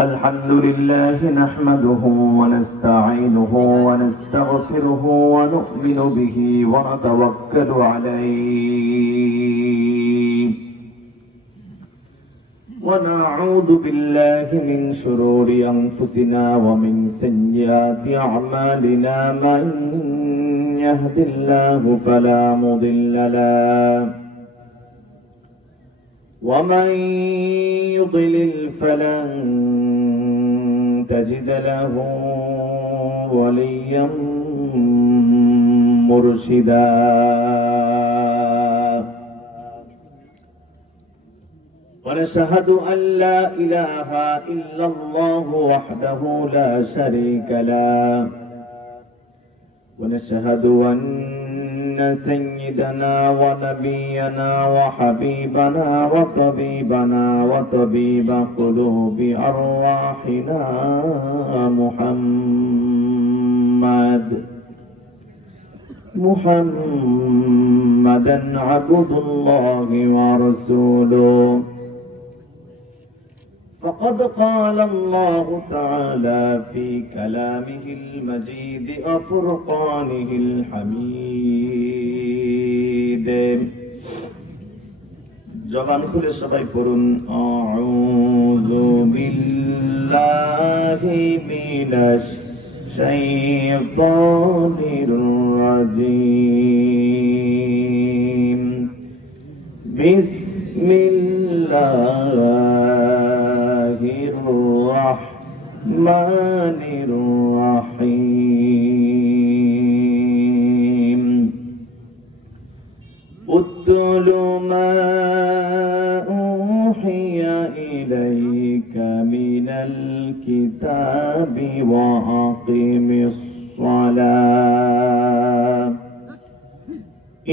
الحمد لله نحمده ونستعينه ونستغفره ونؤمن به ونتوكل عليه ونعوذ بالله من شرور أنفسنا ومن سيئات أعمالنا من يهد الله فلا مضل له ومن يضلل فلن تجد له وليا مرشدا ونشهد أن لا إله إلا الله وحده لا شريك له ونشهد أن سيدنا ونبينا وحبيبنا وطبيبنا وطبيب قلوب أرواحنا محمدا عبد الله ورسوله فقد قال الله تعالى في كلامه المجيد وفرقانه الحميد জবান খুলে সবাই পড়ুন আউযু বিল্লাহি মিনাশ শাইতানির রাজীম বিসমিল্লাহির রাহমানির রাহিম উতলু মা উহিয়া ইলাইকা মিনাল কিতাবি ওয়া আকিমিস সালাহ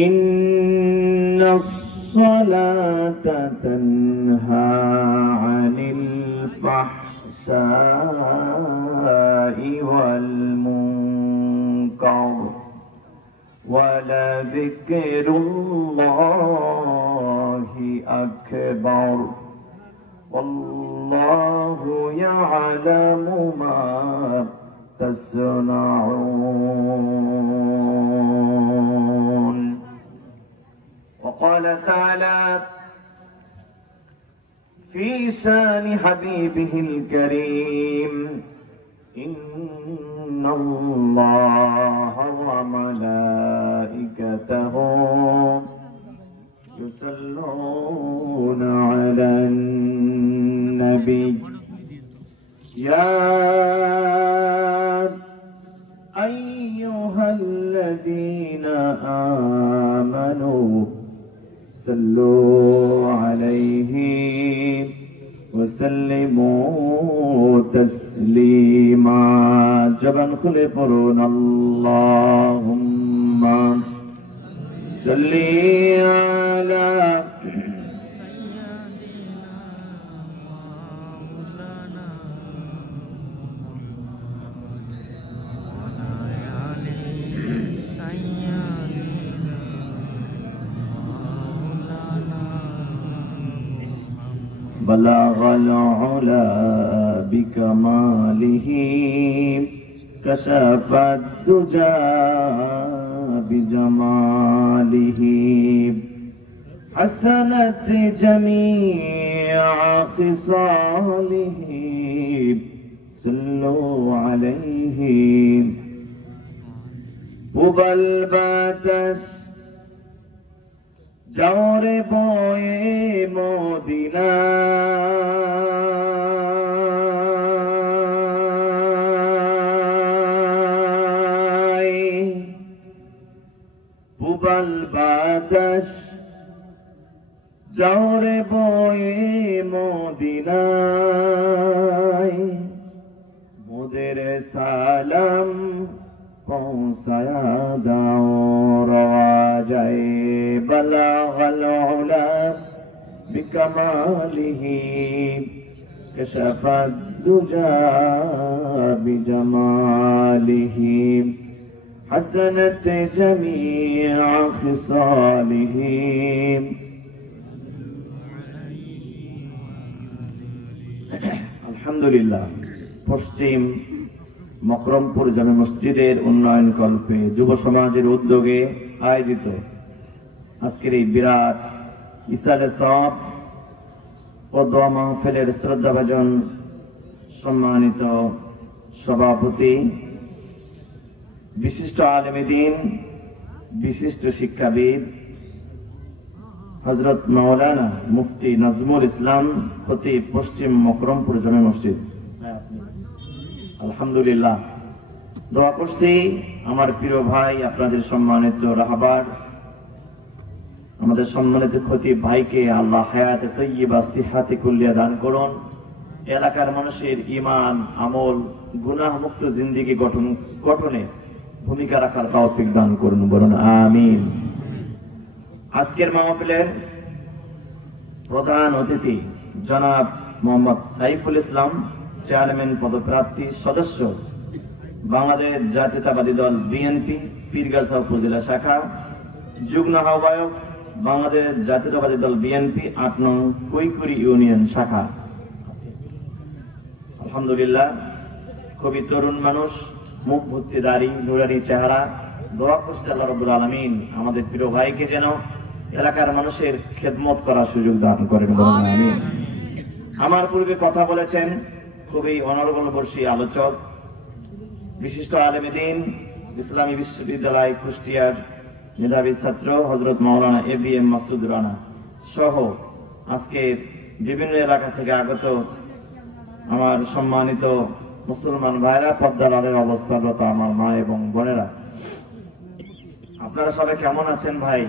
ইন্নাস সালাতা তানহা আনিল ফাহশাই ওয়াল মুনকার ولذكر الله أكبر والله يعلم ما تصنعون وقال تعالى في شان حبيبه الكريم إن الله وملائكته يصلون على النبي يا أيها الذين آمنوا صلوا عليه وسلموا تسليما جبن خلي پرون اللهم صل على بلغ العلا بكماله كشف الدجى بجماله حسنت جميع خصاله صلوا عليه وبلبتش جور بوئے مدینہ پوبل بادش جور بوئے مدینہ مدر سلام پہنچایا داؤ روا جائے بلغ العلا بكماله كشف الدجى بجماله حسنت جميع خصاله আলহামদুলিল্লাহ পশ্চিম মকরমপুর জামে মসজিদের উন্নয়ন কল্পে যুব সমাজের উদ্যোগে আয়োজিত আজকের এই বিরাট ইসালে সওয়াব ও দোয়া মাহফিলের শ্রদ্ধাভাজন সম্মানিত সভাপতি, বিশিষ্ট আলেমে দ্বীন, বিশিষ্ট শিক্ষাবিদ হযরত মাওলানা মুফতি নাজমুল ইসলাম খতিব পশ্চিম মকরমপুর জামে মসজিদ, আলহামদুলিল্লাহ দোয়া করছি আমার প্রিয় ভাই, আপনাদের সম্মানিত রাহবার, আমাদের সম্মানিত খতিব ভাইকে আল্লাহ হায়াতে তৈয়্যিবা সিহাতে কুল্লিয়া দান করুন। এলাকার মানুষের ঈমান, আমল, গুনাহ মুক্ত জিন্দেগি গঠনে ভূমিকা রাখার তৌফিক দান করুন, বলুন আমিন। আজকের মাহফিলের প্রধান অতিথি জনাব মোহাম্মদ সাইফুল ইসলাম, চেয়ারম্যান পদপ্রার্থী সদস্য, বাংলাদেশ জাতীয়তাবাদী দল বিএনপি পীরগাছা উপজেলা শাখা, যুগ্ম আহ্বায়ক বাংলাদেশ জাতীয়তাবাদী দল বিএনপি ৮ নং কৈকুরি ইউনিয়ন শাখা। আলহামদুলিল্লাহ খুবই তরুণ মানুষ, মুখ ভর্তি দাড়ি, নুরানি চেহারা। দোয়া করছে আল্লাহ রাব্বুল আলামিন আমাদের প্রিয় ভাইকে যেন এলাকার মানুষের খেদমত করার সুযোগ দান করেন, বলুন আমিন। আমার পূর্বে কথা বলেছেন খুবই অনর্গল বর্ষী আলোচক, বিশিষ্ট আলেমে দ্বীন, ইসলামী বিশ্ববিদ্যালয় কুষ্টিয়ার মেধাবী ছাত্র হযরত মাওলানা এবিএম মাসুদ রানা সহ আজকে বিভিন্ন এলাকা থেকে আগত আমার সম্মানিত মুসলমান ভাইরা, পর্দার আড়ালে অবস্থানরত আমার মা এবং বোনেরা, আপনারা সবাই কেমন আছেন ভাই?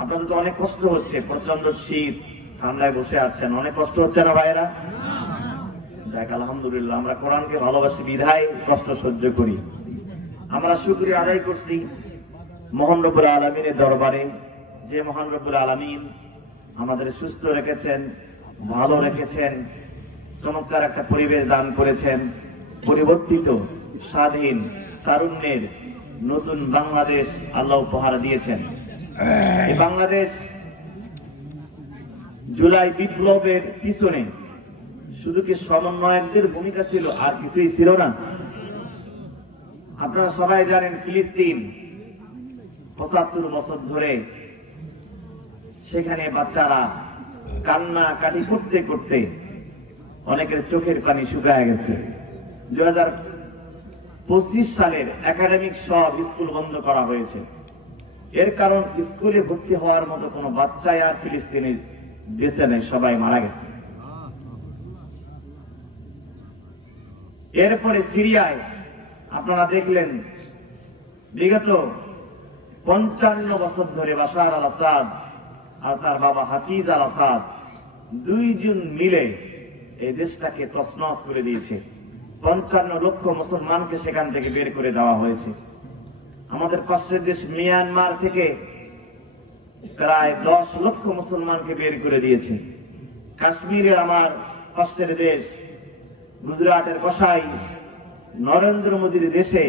আপনাদের তো অনেক কষ্ট হচ্ছে, প্রচন্ড শীত, ঠান্ডায় বসে আছেন, অনেক কষ্ট হচ্ছে না ভাইরা? যাক আলহামদুলিল্লাহ, আমরা কোরআনকে ভালোবাসি বিধায় কষ্ট সহ্য করি। আমরা শুকরিয়া আদায় করছি মহান রব্বুল আলামিনের দরবারে, যে মহান রব্বুল আলামিন আমাদের সুস্থ রেখেছেন, ভালো রেখেছেন, চমৎকার একটা পরিবেশ দান করেছেন, পরিবর্তিত স্বাধীন তারুণ্যের নতুন বাংলাদেশ আল্লাহ উপহার দিয়েছেন। এই বাংলাদেশ জুলাই বিপ্লবের পিছনে শুধু কি সমন্বয়কদের ভূমিকা ছিল, আর কিছুই ছিল না? আপনারা সবাই জানেন ফিলিস্তিন ৭৫ বছর ধরে সেখানে বাচ্চারা কান্না কাটি করতে করতে অনেকের চোখের পানি শুকায় গেছে। ২০২৫ সালের একাডেমিক সব স্কুল বন্ধ করা হয়েছে। এর কারণ স্কুলে ভর্তি হওয়ার মতো কোনো বাচ্চাই আর ফিলিস্তিনে বেঁচে নেই, সবাই মারা গেছে। এরপরে সিরিয়ায় আপনারা দেখলেন বিগত ৫৫ বছর ধরে বাশার আল আসাদ আর তার বাবা হাফিজ আল আসাদ দুইজন মিলে এই দেশটাকে তছনছ করে দিয়েছে। ৫৫ লক্ষ মুসলমানকে সেখান থেকে বের করে দেওয়া হয়েছে। আমাদের পাশের দেশ মিয়ানমার থেকে প্রায় ১০ লক্ষ মুসলমানকে বের করে দিয়েছে। কাশ্মীরে আমার পাশের দেশ গুজরাটের কসাই নরেন্দ্র মোদীর দেশে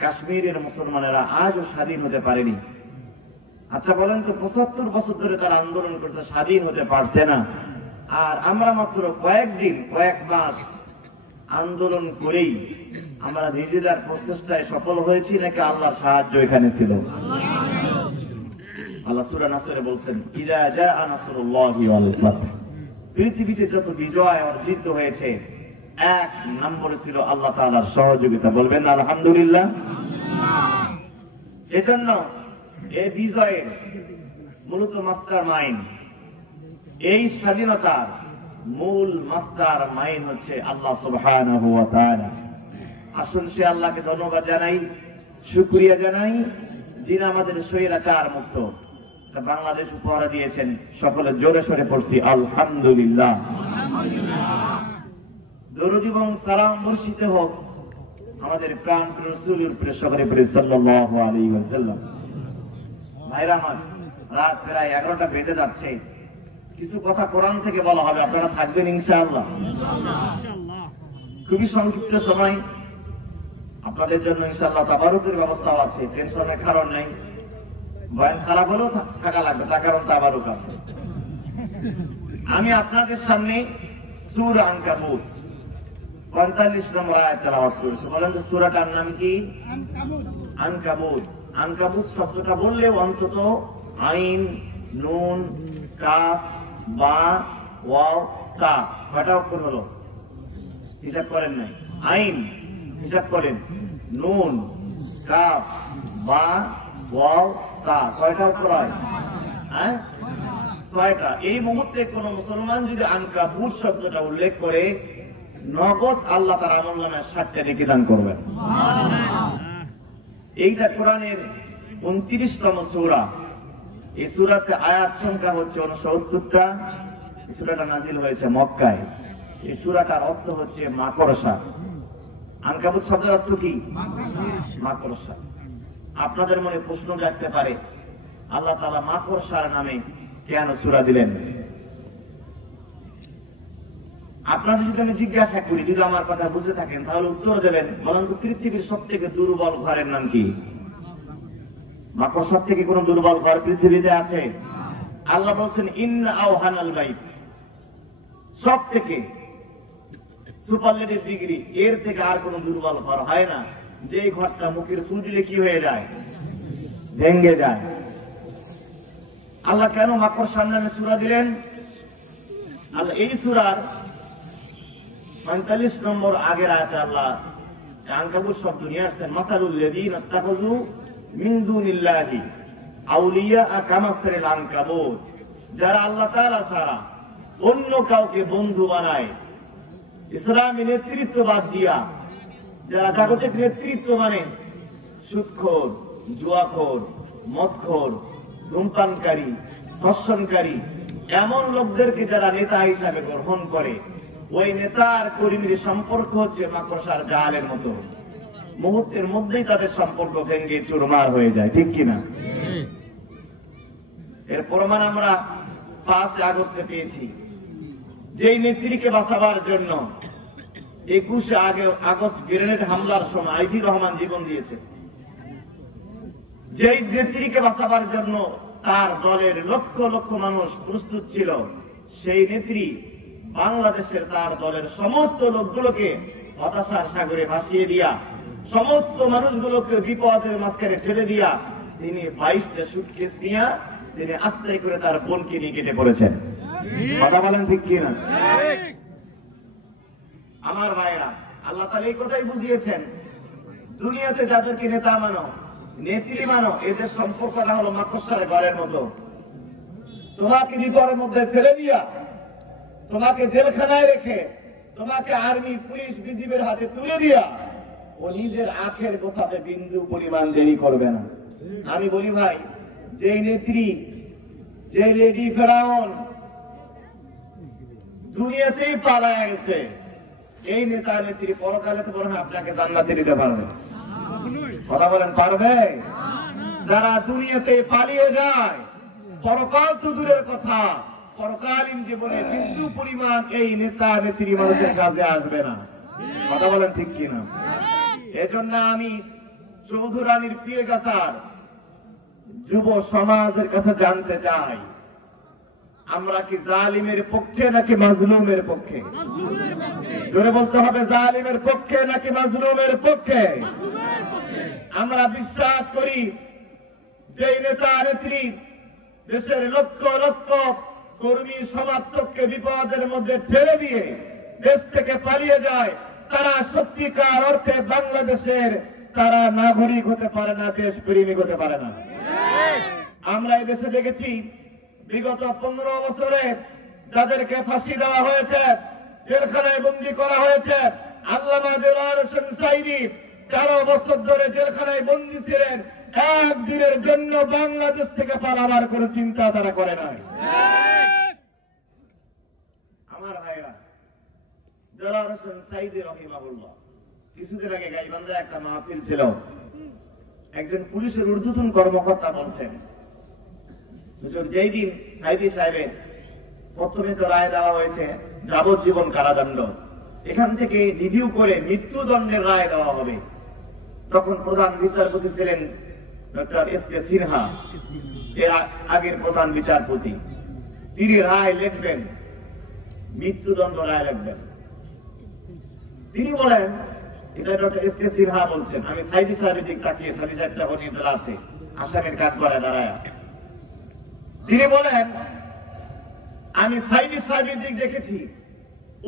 কাশ্মীরের মুসলমানেরা আজও স্বাধীন হতে পারেনি। আচ্ছা বলেন তো, ৭৫ বছর ধরে তারা আন্দোলন করতে, স্বাধীন হতে পারছে না, আর আমরা মাত্র কয়েকদিন, কয়েক মাস আন্দোলন করেই আমরা নিজেদের প্রচেষ্টায় সফল হয়েছি, নাকি আল্লাহর সাহায্য এখানে ছিল? আল্লাহ সূরা নাসরে বলছেন, ইযা জাআ নাসরুল্লাহি ওয়াল ফাতহ। পৃথিবীতে যত বিজয় অর্জিত হয়েছে, এক নম্বরে ছিল আল্লাহ তাআলার সহযোগিতা। বলবেন আলহামদুলিল্লাহ। এজন্য এই বিজয়ের মূলত মাস্টার মাইন্ড, এই স্বাধীনতার মূল মাস্টার মাইন্ড হচ্ছে আল্লাহ সুবহানাহু ওয়া তাআলা। আসুন সে আল্লাহকে ধন্যবাদ জানাই, শুকরিয়া জানাই, যিনি আমাদের স্বৈরাচার মুক্ত বাংলাদেশ উপহার দিয়েছেন। সকলে জোরে সোরে পড়ছি আলহামদুলিল্লাহ। দরুদ এবং সালাম বর্ষিত হোক আমাদের প্রাণ রাসূলের উপরে, সকলে পড়ি সাল্লাল্লাহু আলাইহি ওয়াসাল্লাম। ভাইরা আমার, রাত প্রায় 11টা বেজে যাচ্ছে, কিছু কথা কোরআন থেকে বলা হবে, আপনারা থাকবেন ইনশাআল্লাহ। খুবই সংক্ষিপ্ত সময় আপনাদের জন্য ইনশাআল্লাহ তাবারুকের ব্যবস্থা আছে, টেনশনের কারণ নেই। বয়ান খারাপ হলেও থাকা লাগবে, তার কারণ তাবারুক আছে। আমি আপনাদের সামনে সূরা আনকাবুত 45 নম্বর আয়াত তেলাওয়াত করেছে। বলেন তো সূরাটার নাম কি? আনকাবুত। আনকাবুত শব্দটা বললে অন্তত আইন, নুন, কাফ, বা, ওয়াও, তা কয়টা অক্ষর হলো? হিসাব করেন নাই? আইন হিসাব করেন, নুন, কাফ, বা, ওয়াও, তা কয়টা অক্ষর হয়? হ্যাঁ, 6টা। এই মুহূর্তে কোন মুসলমান যদি আনকাবুত শব্দটা উল্লেখ করে, নগদ আল্লাহ তার আমলনামায় 60টা নেকি দান করবেন। এইটা কোরআনের 29তম সূরা। এই সূরাতে আয়াত সংখ্যা হচ্ছে 69টা। এই সূরাটা নাযিল হয়েছে মক্কায়। এই সূরাটার অর্থ হচ্ছে মাকড়সা। আনকাবুত শব্দের অর্থ কি? মাকড়সা। আপনাদের মনে প্রশ্ন জাগতে পারে, আল্লাহ তাআলা মাকড়সার নামে কেন সূরা দিলেন? আপনাদের যদি আমি জিজ্ঞাসা করি, যদি আমার কথা বুঝে থাকেন তাহলে উত্তর দেবেন। বলেন তো পৃথিবীর সবথেকে দুর্বল ঘরের নাম কি? মাকড়সার থেকে কোন দুর্বল ঘর পৃথিবীতে আছে? আল্লাহ বলছেন ইন্না আওহানাল বাইত, সব থেকে সুপারলেটিভ ডিগ্রি, এর থেকে আর কোন দুর্বল ঘর হয় না যে ঘরটা মুখের ফু দিলে কি হয়ে যায়? ভেঙে যায়। আল্লাহ কেন মাকড়সার নামে সূরা দিলেন? আল্লাহ এই সূরার 45 নম্বর আগের আয়াতে আল্লাহ আনকাবুত শব্দ নিয়ে আসছেন। মাসালুল লাযীনা ইত্তাখাযু মিন দুনিল্লাহি আউলিয়া কামাসালিল আনকাবুত, যারা আল্লাহ তাআলা ছাড়া অন্য কাউকে বন্ধু বানায়, ইসলামী নেতৃত্ব বাদ দিয়া যারা জাগতিক নেতৃত্ব মানে সুদখোর, জুয়াখোর, মদখোর, ধূমপানকারী, ধর্ষণকারী, এমন লোকদেরকে যারা নেতা হিসাবে গ্রহণ করে, ওই নেতার কর্মীর সম্পর্ক হচ্ছে মাকড়সার জালের মতো। মুহূর্তের মধ্যেই তাদের সম্পর্ক ভেঙে চুরমার হয়ে যায়, ঠিক কিনা? এর প্রমাণ আমরা 5 আগস্টে পেয়েছি। যেই নেত্রীকে বাঁচাবার জন্য 21 আগস্ট গ্রেনেড হামলার সময় আইভি রহমান জীবন দিয়েছে, যেই নেত্রীকে বাঁচাবার জন্য তার দলের লক্ষ লক্ষ মানুষ প্রস্তুত ছিল, সেই নেত্রী বাংলাদেশের তার দলের সমস্ত লোকগুলোকে হতাশার সাগরে ভাসিয়ে দিয়া, সমস্ত মানুষগুলোকে বিপদের মাঝখানে ঠেলে দিয়া, তিনি 22টা সুটকেস নিয়ে তিনি আস্তে করে তার বোনকে নিয়ে কেটে পড়েছেন। কথা বলেন ঠিক কিনা? আমার ভাইরা, আল্লাহ তাআলা এই কথাই বুঝিয়েছেন, দুনিয়াতে যাদেরকে নেতা মানো, নেত্রী মানো, এদের সম্পর্কটা হলো মাকড়সার ঘরের মতো। তোমাকে বিপদের মধ্যে ফেলে দিয়া, তোমাকে জেলখানায় রেখে, তোমাকে আর্মি, পুলিশ, বিজিবির হাতে তুলে দিয়া, ও নিজের আখের গোছাতে বিন্দু পরিমাণ দেরি করবে না। আমি বলি ভাই, যে নেত্রী, যে লেডি ফেরাউন দুনিয়াতেই পালায় গেছে, এই নেতা নেত্রী পরকালে তো বলেন আপনাকে জান্নাতে দিতে পারবে। কথা বলেন পারবে? যারা দুনিয়াতে পালিয়ে যায়, পরকাল তো দূরের কথা, পরকালীন জীবনে বিন্দু পরিমাণ এই নেতা নেত্রী মানুষের কাজে আসবে না। কথা বলেন ঠিক কিনা? এজন্য আমি চৌধুরানীর পীরগাছার যুব সমাজের কাছে জানতে চাই, আমরা কি জালিমের পক্ষে নাকি মাজলুমের পক্ষে? জোরে বলতে হবে, জালিমের পক্ষে নাকি মাজলুমের পক্ষে? আমরা বিশ্বাস করি যে নেতা নেত্রী দেশের লক্ষ লক্ষ কর্মী সমর্থককে বিপদের মধ্যে ঠেলে দিয়ে দেশ থেকে পালিয়ে যায়, তারা সত্যিকার অর্থে বাংলাদেশের তারা নাগরিক হতে পারে না, দেশ প্রেমিক হতে পারে না। আমরা এই দেশে দেখেছি বিগত 15 বছরে যাদেরকে ফাঁসি দেওয়া হয়েছে, জেলখানায় বন্দী করা হয়েছে, আল্লামা দেলোয়ার হোসেন সাঈদী 13 বছর ধরে জেলখানায় বন্দী ছিলেন। একদিনের জন্য বাংলাদেশ থেকে পালাবার কোন চিন্তা তারা করে নাই। আমার ভাইরা, দেলোয়ার হোসেন সাঈদী রাহিমাহুল্লাহ কিছুদিন আগে গাইবান্ধায় একটা মাহফিল ছিল, একজন পুলিশের ঊর্ধ্বতন কর্মকর্তা বলছেন, যেই দিন সাঈদী সাহেবের প্রথমে তো রায় দেওয়া হয়েছে যাবজ্জীবন কারাদণ্ড, এখান থেকে রিভিউ করে মৃত্যুদণ্ডের রায় দেওয়া হবে, তখন প্রধান বিচারপতি ছিলেন ডক্টর এস.কে. সিনহা, এর আগের প্রধান বিচারপতি। তিনি রায় লিখবেন, মৃত্যুদণ্ড রায় লিখবেন। তিনি বলেন, এটা ডক্টর এস কে সিনহা বলছেন, আমি সাইদি সাহেবের দিক তাকিয়ে, সাইদি সাহেব তখন ইজলা আছে, আসামের কাঠ গড়ায় দাঁড়ায়। তিনি বলেন, আমি সাইদি সাহেবের দিক দেখেছি,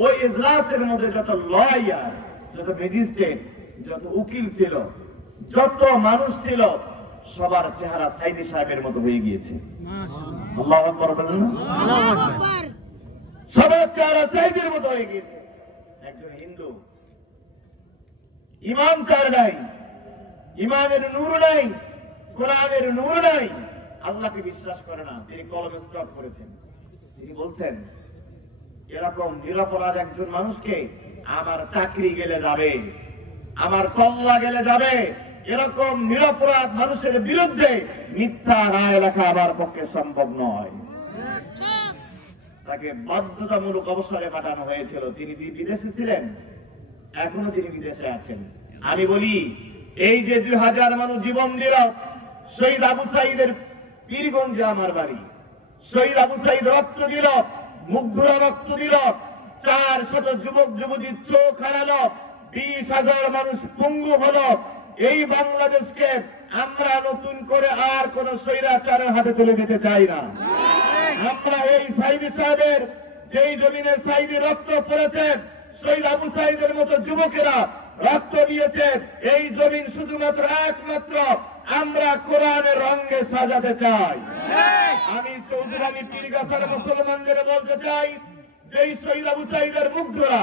ওই ইজলাসের মধ্যে যত লয়ার, যত ম্যাজিস্ট্রেট, যত উকিল ছিল, যত মানুষ ছিল, সবার চেহারা সাইদি সাহেবের মতো হয়ে গিয়েছে। আল্লাহু আকবার বলেন না? সবার চেহারা সাইদির মতো হয়ে গিয়েছে। একজন হিন্দু, ইমান তার নাই, ইমানের নূর নাই, কোরআনের নূর নাই, আল্লাহকে বিশ্বাস করে না, তিনি কলম স্টক করেছেন। তিনি বলছেন, এরকম নিরপরাধ একজন মানুষকে আমার চাকরি গেলে যাবে, আমার কল্লা গেলে যাবে, এরকম নিরপরাধ মানুষের বিরুদ্ধে মিথ্যা রায় লেখা আমার পক্ষে সম্ভব নয়। তাকে বাধ্যতামূলক অবসরে পাঠানো হয়েছিল। তিনি বিদেশে ছিলেন, এখনো তিনি বিদেশে আছেন। আমি বলি, এই যে 2000 মানুষ জীবন দিল, শহীদ আবু সাঈদের পীরগঞ্জে আমার বাড়ি, শহীদ আবু সাঈদ রক্ত দিল, মুগ্ধরা রক্ত দিল, 400 যুবক যুবতীর চোখ হারালো, 20,000 মানুষ পঙ্গু হলো। এই বাংলাদেশকে আমরা নতুন করে আর কোন স্বৈরাচারের হাতে তুলে দিতে চাই না। আমরা এই সাঈদী সাহেবের, যেই জমিনে সাঈদী রক্ত পড়েছে, শহীদ আবু সাঈদের মতো যুবকেরা রক্ত দিয়েছে, এই জমিন শুধুমাত্র একমাত্র আমরা কোরআনের রঙে সাজাতে চাই। আমি চৌধুরানী পীরগাছার মুসলমানদের বলতে চাই, যেই শহীদ আবু সাঈদের মুগ্ধরা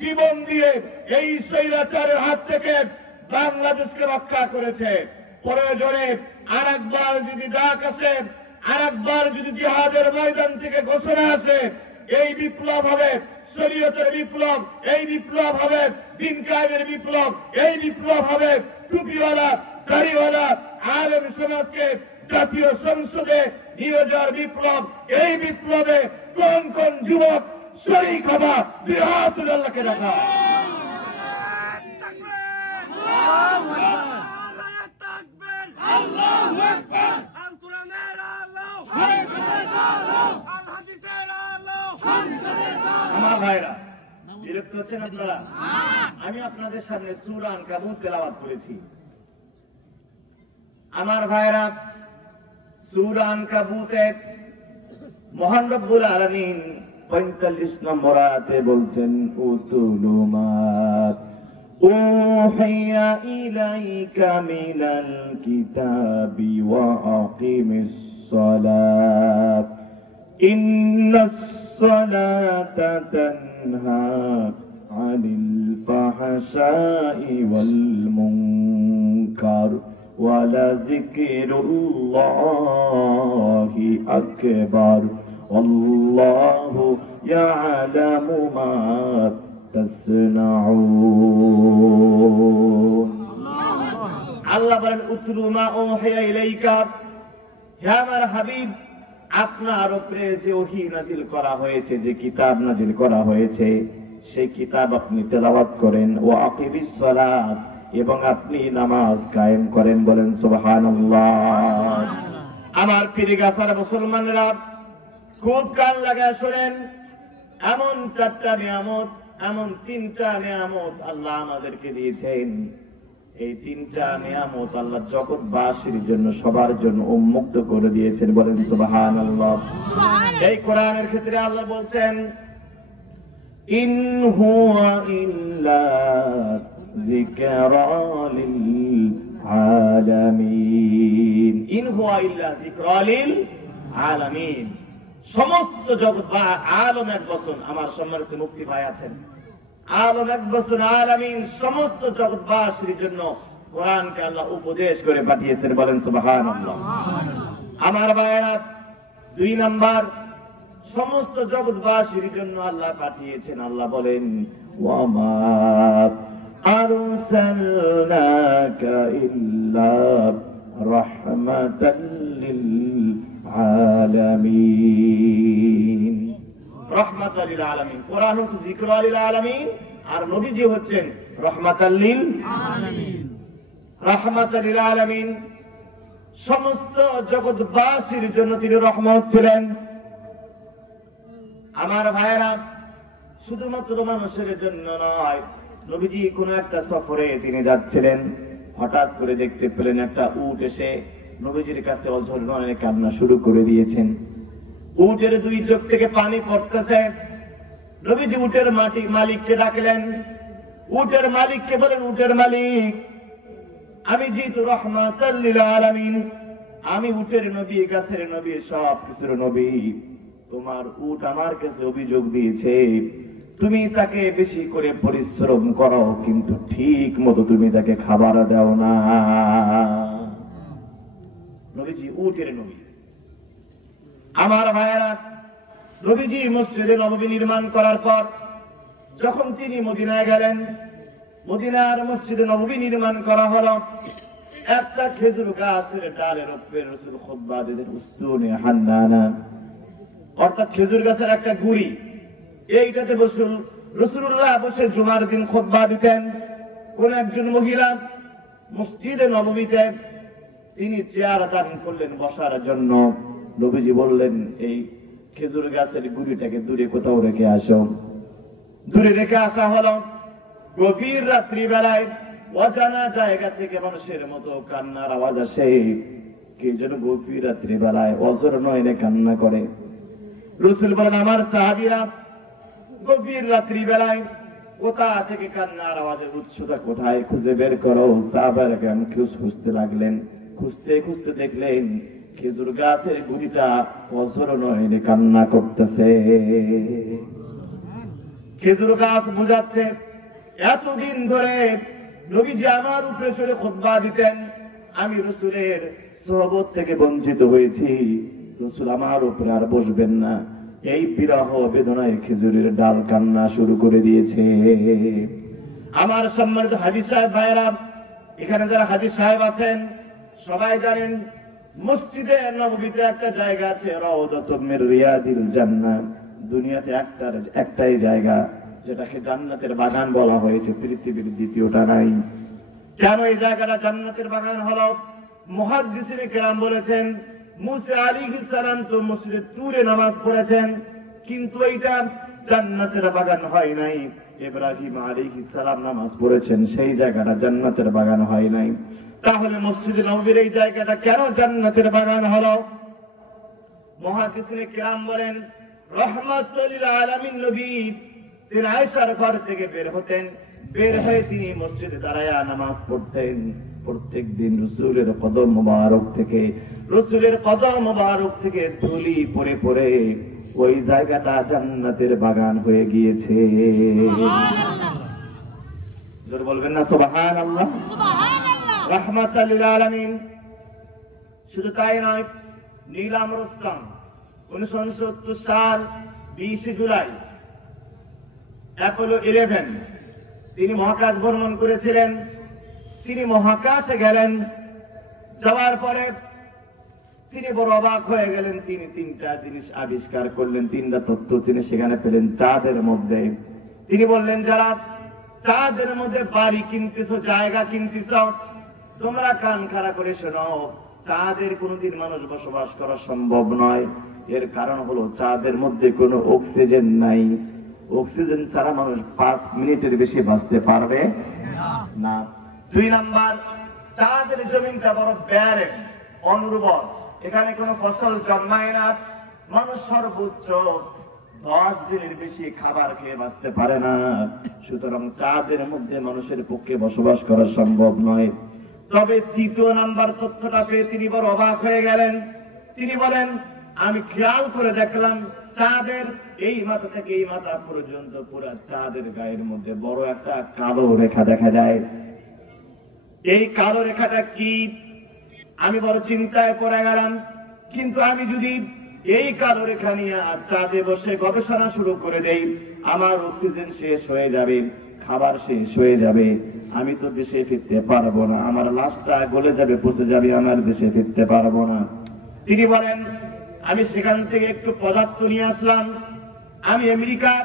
জীবন দিয়ে এই স্বৈরাচারের হাত থেকে বাংলাদেশকে রক্ষা করেছে, প্রয়োজনে আরেকবার যদি ডাক আসে, আরেকবার যদি জিহাদের ময়দান থেকে ঘোষণা আসে, এই বিপ্লব হবে শরীয়তের বিপ্লব, এই বিপ্লব হবে দিন কায়েমের বিপ্লব, এই বিপ্লব হবে টুপিওয়ালা দাড়িওয়ালা আলেম সমাজকে জাতীয় সংসদে নিয়ে যাওয়ার বিপ্লব। এই বিপ্লবে কোন কোন যুবক শরীক হবা? দুই হাত আল্লাহকে দেখা। আমার ভাইরা, বিরক্ত হচ্ছেন আপনারা? আমি আপনাদের সামনে সূরা আনকাবুত তেলাওয়াত করেছি। আমার ভাইরা, সূরা আনকাবুতে মহান রব্বুল আলামিন 45 নম্বর আয়াতে বলছেন, উতুলু মা উহিয়া ইলাইকা মিনাল কিতাবি ওয়া আকিমিস সালাত ইন্নাস সালাতা তানহা আনিল ফাহশাই ওয়াল মুনকার ওয়ালা যিকরুল্লাহি আকবার আল্লাহু ইয়ালামু মা তাসনাউন। আল্লাহ বলেন, উতলু মা উহিয়া ইলাইকা, হে আমার হাবিব, আপনার উপরে যে ওহী নাযিল করা হয়েছে, যে কিতাব নাযিল করা হয়েছে, সেই কিতাব আপনি তেলাওয়াত করেন। ওয়া আকিমিস সালাত, এবং আপনি নামাজ কায়েম করেন। বলেন সুবহানাল্লাহ। আমার পীরগাছার মুসলমানরা খুব কান লাগায় শোনেন, এমন 4টা নিয়ামত, এমন 3টা নিয়ামত আল্লাহ আমাদেরকে দিয়েছেন। এই 3টা নিয়ামত আল্লাহ জগৎবাসীর জন্য, সবার জন্য উন্মুক্ত করে দিয়েছেন। বলেন সুবহানাল্লাহ। এই কোরআনের ক্ষেত্রে আল্লাহ বলছেন, ইন হুয়া ইল্লা যিকরা লিল আলামিন। ইন হুয়া ইল্লা যিকরা লিল আলামিন। সমস্ত জগৎ বা আলম এক বছর, আমার সম্মানিত মুফতি ভাই আছেন, আলম এক বছর আলামিন, সমস্ত জগৎবাসীর জন্য কোরআনকে আল্লাহ উপদেশ করে পাঠিয়েছেন। বলেন সুবহানাল্লাহ। আমার ভাইয়েরা, 2 নাম্বার, সমস্ত জগৎবাসীর জন্য আল্লাহ পাঠিয়েছেন। আল্লাহ বলেন, ওয়ামা আরসালনাকা ইল্লা রাহমাতাল লিল আলামিন। রাহমাতাল লিল আলামিন, কোরআন হচ্ছে যিকরুল লিল আলামিন, আর নবীজি হচ্ছেন রাহমাতাল লিল আলামিন। রাহমাতাল লিল আলামিন, সমস্ত জগৎবাসীর জন্য তিনি রহমত ছিলেন। আমার ভাইয়েরা, শুধুমাত্র মানুষের জন্য নয়, নবীজি কোন একটা সফরে তিনি যাচ্ছিলেন, হঠাৎ করে দেখতে পেলেন একটা উট এসে নবীজির কাছে অঝর নয়নে কান্না শুরু করে দিয়েছেন। উটের দুই চোখ থেকে পানি পড়তেছে। নবীজি উটের মালিককে ডাকলেন। উটের মালিককে বলেন, উটের মালিক, আমি জিতু রাহমাতাল লিল আলামিন, আমি উটের নবী, গাছের নবী, সব কিছুর নবী। তোমার উট আমার কাছে অভিযোগ দিয়েছে তুমি তাকে বেশি করে পরিশ্রম করো, কিন্তু ঠিক মতো তুমি তাকে খাবার দাও না। নবীজি উটের নবী। আমার ভাইয়েরা, নবীজি মসজিদে নববী নির্মাণ করার পর যখন তিনি মদিনায় গেলেন, মদিনার মসজিদে নববী নির্মাণ করা হলো। একটা খেজুর গাছের ডালের উপরে রাসূল খুতবা দিতেন, উসতুনে হান্নানা, অর্থাৎ খেজুর গাছের একটা গুড়ি, এইটাতে রাসূলুল্লাহ বসে জুমার দিন খুতবা দিতেন। কোন একজন মহিলা মসজিদে নববীতে তিনি চেয়ার দান করলেন বসার জন্য। নবীজি বললেন, এই খেজুর গাছের গুড়িটাকে দূরে কোথাও রেখে আসো। দূরে রেখে আসা হলো। গভীর রাত্রি বেলায় অজানা জায়গা থেকে মানুষের মতো কান্নার আওয়াজ আসে। কে যেন গভীর রাত্রি বেলায় অঝর নয়নে কান্না করে। রাসূল বলেন, আমার সাহাবীরা গভীর রাত্রি বেলায় কোথা থেকে কান্নার আওয়াজের উৎসটা কোথায় খুঁজে বের করো। সাহাবারা কেন খুঁজতে লাগলেন। খুঁজতে খুঁজতে দেখলেন খেজুর গাছের গুড়িটা অঝর নয়নে কান্না করতেছে। খেজুর গাছ বুঝাচ্ছে, এতদিন ধরে নবীজি আমার উপরে চড়ে খুতবা দিতেন, আমি রাসূলের সোহবত থেকে বঞ্চিত হয়েছি, রাসূল আমার উপরে আর বসবেন না। এই বিরহ বেদনায় খেজুরের ডাল কান্না শুরু করে দিয়েছে। আমার সম্মানিত হাজী সাহেব ভাইরা, এখানে যারা হাজী সাহেব আছেন সবাই জানেন মসজিদে নববীতে একটা জায়গা আছে, রাউদাতুম মির রিয়াদিল জান্নাহ। দুনিয়াতে একটাই জায়গা যেটাকে জান্নাতের বাগান বলা হয়েছে, পৃথিবীর দ্বিতীয়টা নাই। কেন এই জায়গাটা জান্নাতের বাগান হলো? মুহাদ্দিসিনে কেরাম বলেছেন, মুসা আলাইহিস সালাম তো মসজিদে তুরে নামাজ পড়েছেন, কিন্তু এইটা জান্নাতের বাগান হয় নাই। ইব্রাহিম আলাইহিস সালাম নামাজ পড়েছেন, সেই জায়গাটা জান্নাতের বাগান হয় নাই। তাহলে মসজিদে নববীর এই জায়গাটা কেন জান্নাতের বাগান হলো? মুহাদ্দিসিনে কেরাম বলেন, রাহমাতুল লিল আলামিন নবী তিনি আয়েশার ঘর থেকে বের হতেন, বের হয়ে তিনি মসজিদে দাঁড়ায় নামাজ পড়তেন। প্রত্যেক দিন রাসূলের কদম মোবারক থেকে ধুলি পড়ে পড়ে ওই জায়গাটা জান্নাতের বাগান হয়ে গিয়েছে। জোরে বলবেন না সুবহানাল্লাহ। রাহমাতুল লিল আলামিন। শুধু তাই নয়, নীল আর্মস্ট্রং 1969 সাল 20 জুলাই অ্যাপোলো 11 তিনি মহাকাশ ভ্রমণ করেছিলেন। তিনি মহাকাশে গেলেন, যাওয়ার পরে তিনি বড় অবাক হয়ে গেলেন। তিনি তিনটা জিনিস আবিষ্কার করলেন, তিনটা তথ্য তিনি সেখানে পেলেন চাঁদের মধ্যে। তিনি বললেন, যারা চাঁদের মধ্যে বাড়ি কিনতেছ, জায়গা কিনতেছ, তোমরা কান খাড়া করে শোনো, চাঁদের কোনোদিন মানুষ বসবাস করা সম্ভব নয়। এর কারণ হলো চাঁদের মধ্যে কোনো অক্সিজেন নাই। অক্সিজেন ছাড়া মানুষ 5 মিনিটের বেশি বাঁচতে পারবে না। 2 নাম্বার, চাঁদের জমিনটা বড় ব্যারেন, অনুর্বর, এখানে কোনো ফসল জন্মায় না। মানুষ সর্বোচ্চ 10 দিনের বেশি খাবার খেয়ে বাঁচতে পারে না। সুতরাং চাঁদের মধ্যে মানুষের পক্ষে বসবাস করা সম্ভব নয়। তবে 3 নাম্বার তথ্যটা পেয়ে তিনি বড় অবাক হয়ে গেলেন। তিনি বলেন, আমি খেয়াল করে দেখলাম চাঁদের এই মাথা থেকে এই মাথা পর্যন্ত পুরো চাঁদের গায়ের মধ্যে বড় একটা কালো রেখা দেখা যায়। এই কালো রেখাটা কি? আমি বড় চিন্তায় পড়ে গেলাম। কিন্তু আমি যদি এই কালো রেখা নিয়ে চাঁদে বসে গবেষণা শুরু করে দেই, আমার অক্সিজেন শেষ হয়ে যাবে, খাবার শেষ হয়ে যাবে, আমি তো দেশে ফিরতে পারবো না, আমার লাশটা গলে যাবে, পচে যাবে, আমার দেশে ফিরতে পারবো না। তিনি বলেন, আমি সেখান থেকে একটু পদার্থ নিয়ে আসলাম, আমি আমেরিকার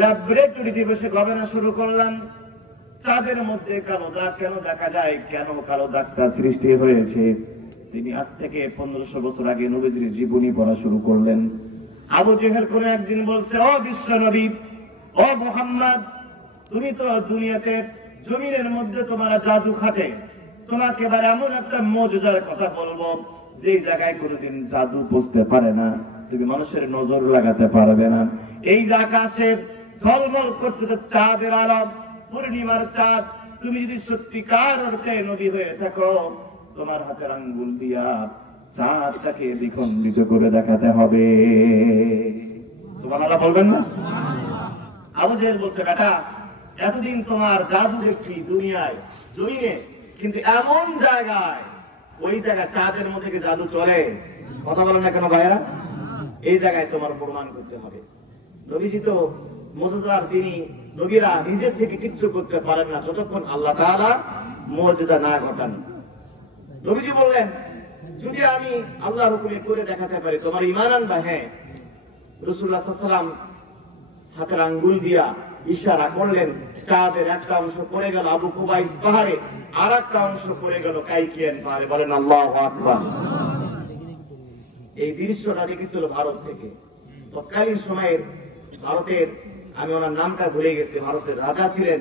ল্যাবরেটরিতে বসে গবেষণা শুরু করলাম। চাঁদের মধ্যে কালো দাগ কেন দেখা যায়, কেন কালো দাগটা সৃষ্টি হয়েছে। তিনি আজ থেকে 1500 বছর আগে নবীজির জীবনী পড়া শুরু করলেন। আবু জেহেল কোন একদিন বলছে, ও বিশ্ব নবী, ও মুহাম্মদ, তুমি তো দুনিয়াতে জমিনের মধ্যে তোমার জাদু খাটে, তোমাকে এবার এমন একটা মজুজার কথা বলবো যে জায়গায় কোনোদিন জাদু বুঝতে পারে না, তুমি মানুষের নজর লাগাতে পারবে না। এই যে আকাশে ঝলমল করতে চাঁদের আলো, পূর্ণিমার চাঁদ, তুমি যদি সত্যিকার অর্থে নবী হয়ে থাকো, তোমার হাতের আঙ্গুল দিয়া চাঁদটাকে দ্বিখণ্ডিত করে দেখাতে হবে। সুবহানাল্লাহ বলবেন না? আবু জেহেল বলছে, বেটা এতদিন তোমার জাদু দেখছি দুনিয়ায় জমিনে, কিন্তু এমন জায়গায়, ওই জায়গায় চাঁদের মধ্যে কি জাদু চলে? কথা বলেন না কেন ভাইরা? এই জায়গায় তোমার প্রমাণ করতে হবে। নবীজি তো মুজিজার, তিনি নবীরা নিজের থেকে কিচ্ছু করতে পারেন না যতক্ষণ আল্লাহ তাআলা মুজিজা না ঘটান। নবীজি বললেন, যদি আমি আল্লাহর হুকুমে করে দেখাতে পারি তোমার ঈমান আনবা? হ্যাঁ। রাসূলুল্লাহ সাল্লাল্লাহু আলাইহি ওয়াসাল্লাম হাতের আঙ্গুল দিয়া ইশারা করলেন, চাঁদের একটা অংশ পড়ে গেল আবু কুবাইস পাহাড়ে, আর একটা অংশ পড়ে গেল কাইকিয়ান পাহাড়ে। বলেন আল্লাহু আকবার। এই দৃশ্যটা দেখেছিল ভারত থেকে। তৎকালীন সময়ের ভারতের, আমি ওনার নামটা ভুলে গেছি, ভারতের রাজা ছিলেন।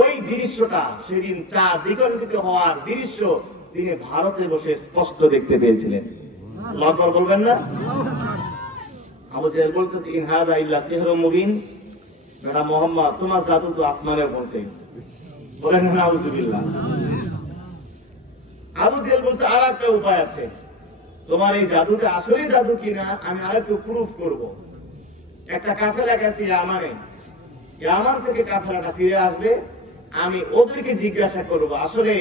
ওই দৃশ্যটা সেদিন চাঁদ দ্বিখণ্ডিত হওয়ার দৃশ্য তিনি ভারতে বসে স্পষ্ট দেখতে পেয়েছিলেন। আল্লাহু আকবার বলবেন না? আবু জেহেল বলতেছে, ইন হাযা ইল্লা সিহরুম মুবিন, বেটা মুহাম্মদ তোমার জাদু তো আসমানে পৌঁছে গেছে। বলেন নাউযুবিল্লাহ। আবু জেহেল বলছে, আর একটা উপায় আছে, তোমার এই জাদুটা আসলে জাদু কিনা আমি আরেকটু প্রুফ করব। একটা কাফেলা গেছে ইয়ামানে, ইয়ামান থেকে কাফেলাটা ফিরে আসবে, আমি ওদেরকে জিজ্ঞাসা করব আসলে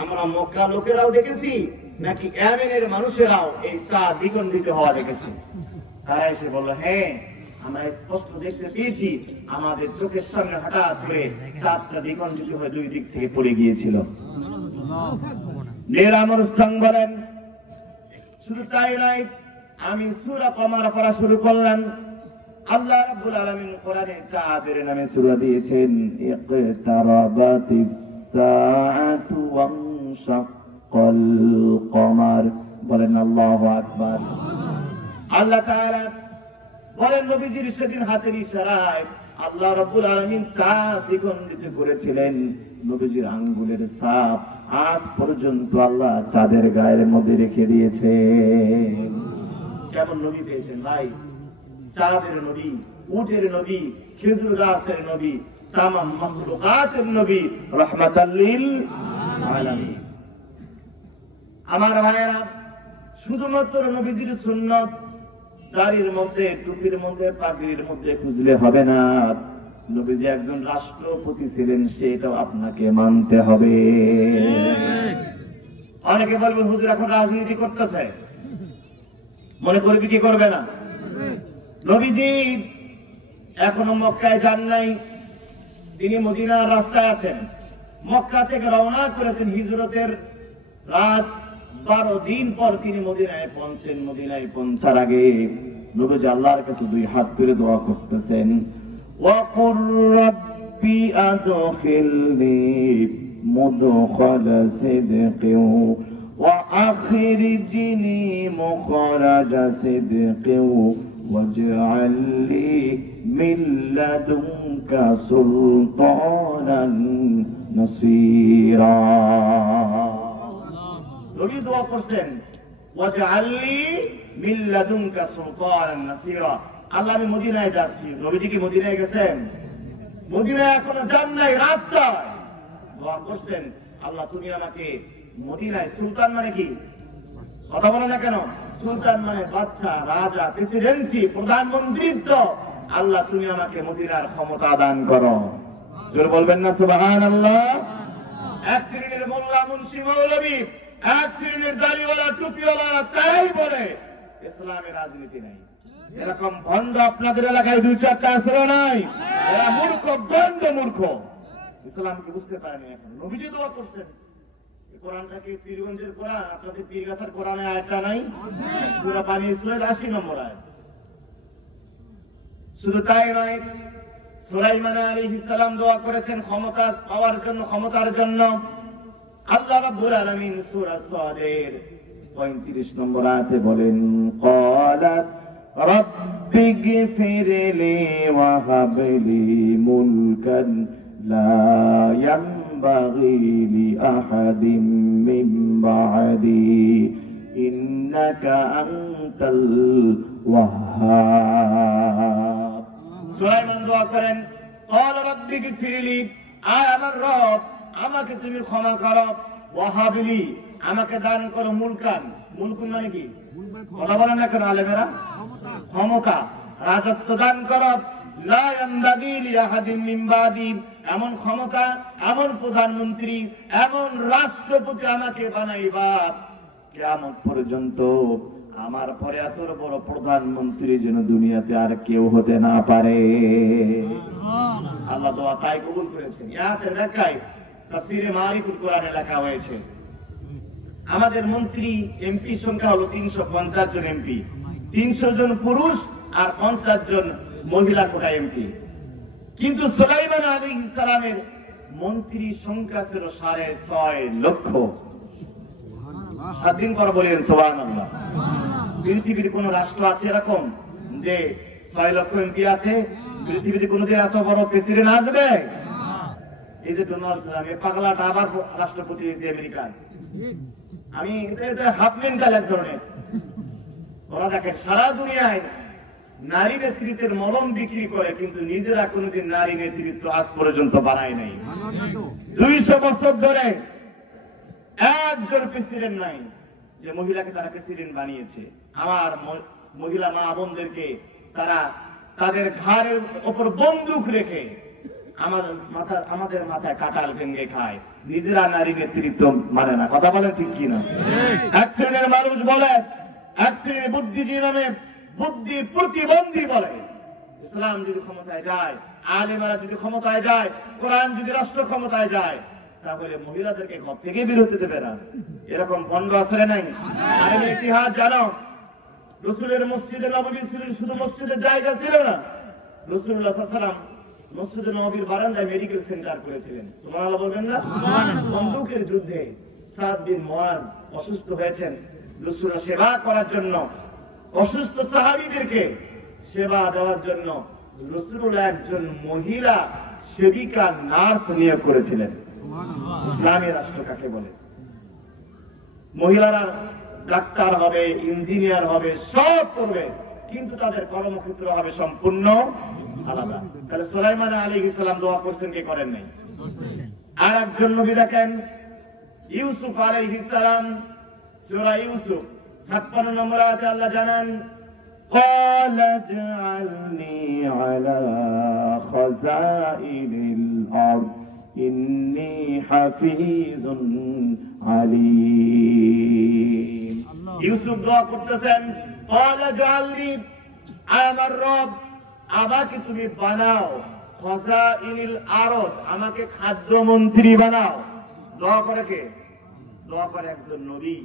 আমরা মক্কা লোকেরাও দেখেছি নাকি ইয়ামেনের মানুষেরাও এই চাঁদ দ্বিখণ্ডিত হওয়া দেখেছি। তারা এসে বলল, হ্যাঁ আমরা স্পষ্ট দেখতে পেয়েছি, আমাদের চোখের সামনে হঠাৎ করে চাঁদটা দ্বিখণ্ডিত হয়ে দুই দিক থেকে পড়ে গিয়েছিল। নিরামর স্থান বলেন, শুধু তাই নয়, আমি সূরা কমার পড়া শুরু করলাম। আল্লাহ রাব্বুল আলামিন কোরআনে চাঁদের নামে সূরা দিয়েছেন, ইকতারাবাতিস সাআতু ওয়ানশাক্কাল কমার। বলেন আল্লাহু আকবার। আল্লাহ তাআলা বলেন, নবীজির সেদিন হাতের ইশারায় আল্লাহ রাব্বুল আলামিন চাঁদ দ্বিখণ্ডিত করেছিলেন। নবীজির আঙ্গুলের ছাপ আজ পর্যন্ত আল্লাহ চাঁদের গায়ের মধ্যে রেখে দিয়েছে। কেমন নবী পেয়েছেন ভাই? চাঁদের নবী, উটের নবী, খেজুর গাছের নবী, তামাম মাখলুকাতের নবী, রাহমাতাল লিল আলামিন। আমার ভাইয়েরা, শুধুমাত্র নবীজির সুন্নাত দাড়ির মধ্যে, টুপির মধ্যে, পাগড়ির মধ্যে খুঁজলে হবে না। নবীজি একজন রাষ্ট্রপতি ছিলেন, সেটাও আপনাকে মানতে হবে। অনেকে বলবেন, হুজুর এখন রাজনীতি করতেছে, মনে করবি কি করবে না? নবীজি এখনো মক্কায় যান নাই, তিনি মদিনার রাস্তায় আছেন। মক্কা থেকে রওনা করেছেন হিজরতের রাত 12 দিন পর তিনি মদিনায় পৌঁছেন। মদিনায় পৌঁছার আগে নবীজি আল্লাহর কাছে দুই হাত তুলে দোয়া করতেছেন, ওয়াকুর রাব্বি আদখিলনি মুদখালা সিদকিন ওয়া আখরিজনি মুখরাজা সিদকিন ওয়াজআল লি মিন লাদুনকা সুলতানান নাসীরা। নবী দোয়া করছেন, ওয়াজআল লি মিন লাদুনকা সুলতানান নাসীরা। আল্লাহ আমি মদিনায় যাচ্ছি। নবীজি কি মদিনায় গেছেন? মদিনায় এখনো যান নাই, রাস্তায় দোয়া করছেন, আল্লাহ তুমি আমাকে মদিনায়, সুলতান মানে কি? কথা বলে না কেন? সুলতান মানে বাদশা, রাজা, প্রেসিডেন্সি, প্রধানমন্ত্রীত্ব। আল্লাহ তুমি আমাকে মদিনার ক্ষমতা দান করো। জোর বলবেন না সুবহানাল্লাহ? এক শ্রেণীর মোল্লা, মুন্সি, মৌলবী, এক শ্রেণীর দাড়িওয়ালা, টুপিওয়ালা তাই বলে ইসলামে রাজনীতি নাই। এরকম ভণ্ড আপনাদের এলাকায় 2-4টা আছে নাই? এরা মূর্খ, গন্ধ মূর্খ, ইসলামকে বুঝতে পারেনি। এখন নবীজি দোয়া করছেন, কোরআনটা কি পীরগঞ্জের কোরআন? আপনাদের পীরগাছার কোরআনে আয়াতটা নাই? সূরা বানী ইসরাঈল 80 নম্বর আয়াত। শুধু তাই নয়, সুলাইমান আলাইহিস সালাম দোয়া করেছেন ক্ষমতা পাওয়ার জন্য, ক্ষমতার জন্য। আল্লাহ রাব্বুল আলামিন সূরা সাদের 35 নম্বর আয়াতে বলেন, ক্বালাত রব্বি গফিরলি ওয়াহাব লি মুলকান লা ইয়ানবাগি লি আহাদিন মিন বা'দি ইন্নাকা আনতাল ওয়াহ্হাব। সুলাইমান দোয়া করেন, ক্বাল রব্বি গফিরলি, আয় আমার রব আমাকে তুমি ক্ষমা করো, ওয়াহাবলি আমাকে দান করো মুলকান, মুলকুন মানে কি কথা বলেন না কেন আলেমেরা, ক্ষমতা রাজত্ব দান করো, লা ইয়ানবাগি লি আহাদিন মিন বা'দি, এমন ক্ষমতা এমন প্রধানমন্ত্রী এমন রাষ্ট্রপতি আমাকে বানাইবা কিয়ামত পর্যন্ত আমার পরে এত বড় প্রধানমন্ত্রী যেন দুনিয়াতে আর কেউ হতে না পারে। আল্লাহ দোয়া তাই কবুল করেছেন। ইয়াতের ব্যাখ্যায় তাফসীরে মারিফুল কোরআনে লেখা হয়েছে, আমাদের মন্ত্রী এমপি সংখ্যা হলো 350 জন এমপি, 300 জন পুরুষ আর 50 জন মহিলা কোটা এমপি। কিন্তু সুলাইমান আলাইহিস সালামের মন্ত্রী সংখ্যা ছিল 6.5 লক্ষ। 7 দিন পর বলেন সুবহানাল্লাহ। পৃথিবীর কোন রাষ্ট্র আছে এরকম যে 6 লক্ষ এমপি আছে? পৃথিবীতে কোনদিন এত বড় প্রেসিডেন্ট আসবে? এই যে ডোনাল্ড ট্রাম্প, এই পাগলাটা আবার রাষ্ট্রপতি হয়েছে আমেরিকার। আমি এটা হাফ মেন্টাল এক ধরনের। ওরা দেখে সারা দুনিয়ায় নারী নেতৃত্বের মলম বিক্রি করে, কিন্তু নিজেরা কোনোদিন নারী নেতৃত্ব আজ পর্যন্ত বানায় নাই। 200 বছর ধরে একজন প্রেসিডেন্ট নাই যে মহিলাকে তারা প্রেসিডেন্ট বানিয়েছে। আমার মহিলা মা বোনদেরকে তারা তাদের ঘাড়ের উপর বন্দুক রেখে আমাদের মাথায় কাঁঠাল ভেঙে খায়, নিজেরা নারী নেতৃত্ব মানে না। কথা বলেন ঠিক কিনা? এক শ্রেণীর মানুষ বলে, এক শ্রেণীর বুদ্ধিজীবী নামে বুদ্ধি প্রতিবন্ধী বলে, ইসলাম যদি ক্ষমতায় যায়, আলেমেরা যদি ক্ষমতায় যায়, কোরআন যদি রাষ্ট্র ক্ষমতায় যায়, তাহলে মহিলাদেরকে ঘর থেকে বের হতে দেবে না। এরকম বন্ধ আসলে নাই। আর ইতিহাস জানো, রাসূলের মসজিদে নববী শুধু মসজিদের জায়গা ছিল না, রাসূলুল্লাহ সাল্লাল্লাহু আলাইহি ওয়াসাল্লাম মসজিদে নববীর বারান্দায় মেডিকেল সেন্টার করেছিলেন। সুবহানাল্লাহ বলবেন না? বন্দুকের যুদ্ধে সাদ বিন মুআজ অসুস্থ হয়েছেন, রাসূলের সেবা করার জন্য অসুস্থ সাহাবীদেরকে সেবা দেওয়ার জন্য রাসূলুল্লাহ একজন মহিলা সেবিকা নার্স নিয়োগ করেছিলেন। ইসলামী রাষ্ট্র কাকে বলে? মহিলারা ডাক্তার হবে, ইঞ্জিনিয়ার হবে, সব করবে, কিন্তু তাদের কর্মক্ষেত্র হবে সম্পূর্ণ আলাদা। তাহলে সুলাইমান আলাইহিস সালাম দোয়া করছেন কি করেন নাই? আর একজন নবী দেখেন, ইউসুফ আলাইহিস সালাম, সূরা ইউসুফ 56 নম্বর আয়াতে আল্লাহ জানান, قال اجعلني على خزائن الأرض إني حفيظ عليم। ইউসুফ দোয়া করতেছেন, قال اجعلني, আমার রব আমাকে তুমি বানাও খাযাইনুল আরদ, আমাকে খাদ্যমন্ত্রী বানাও। দোয়া করে কে? দোয়া করে একজন নবী।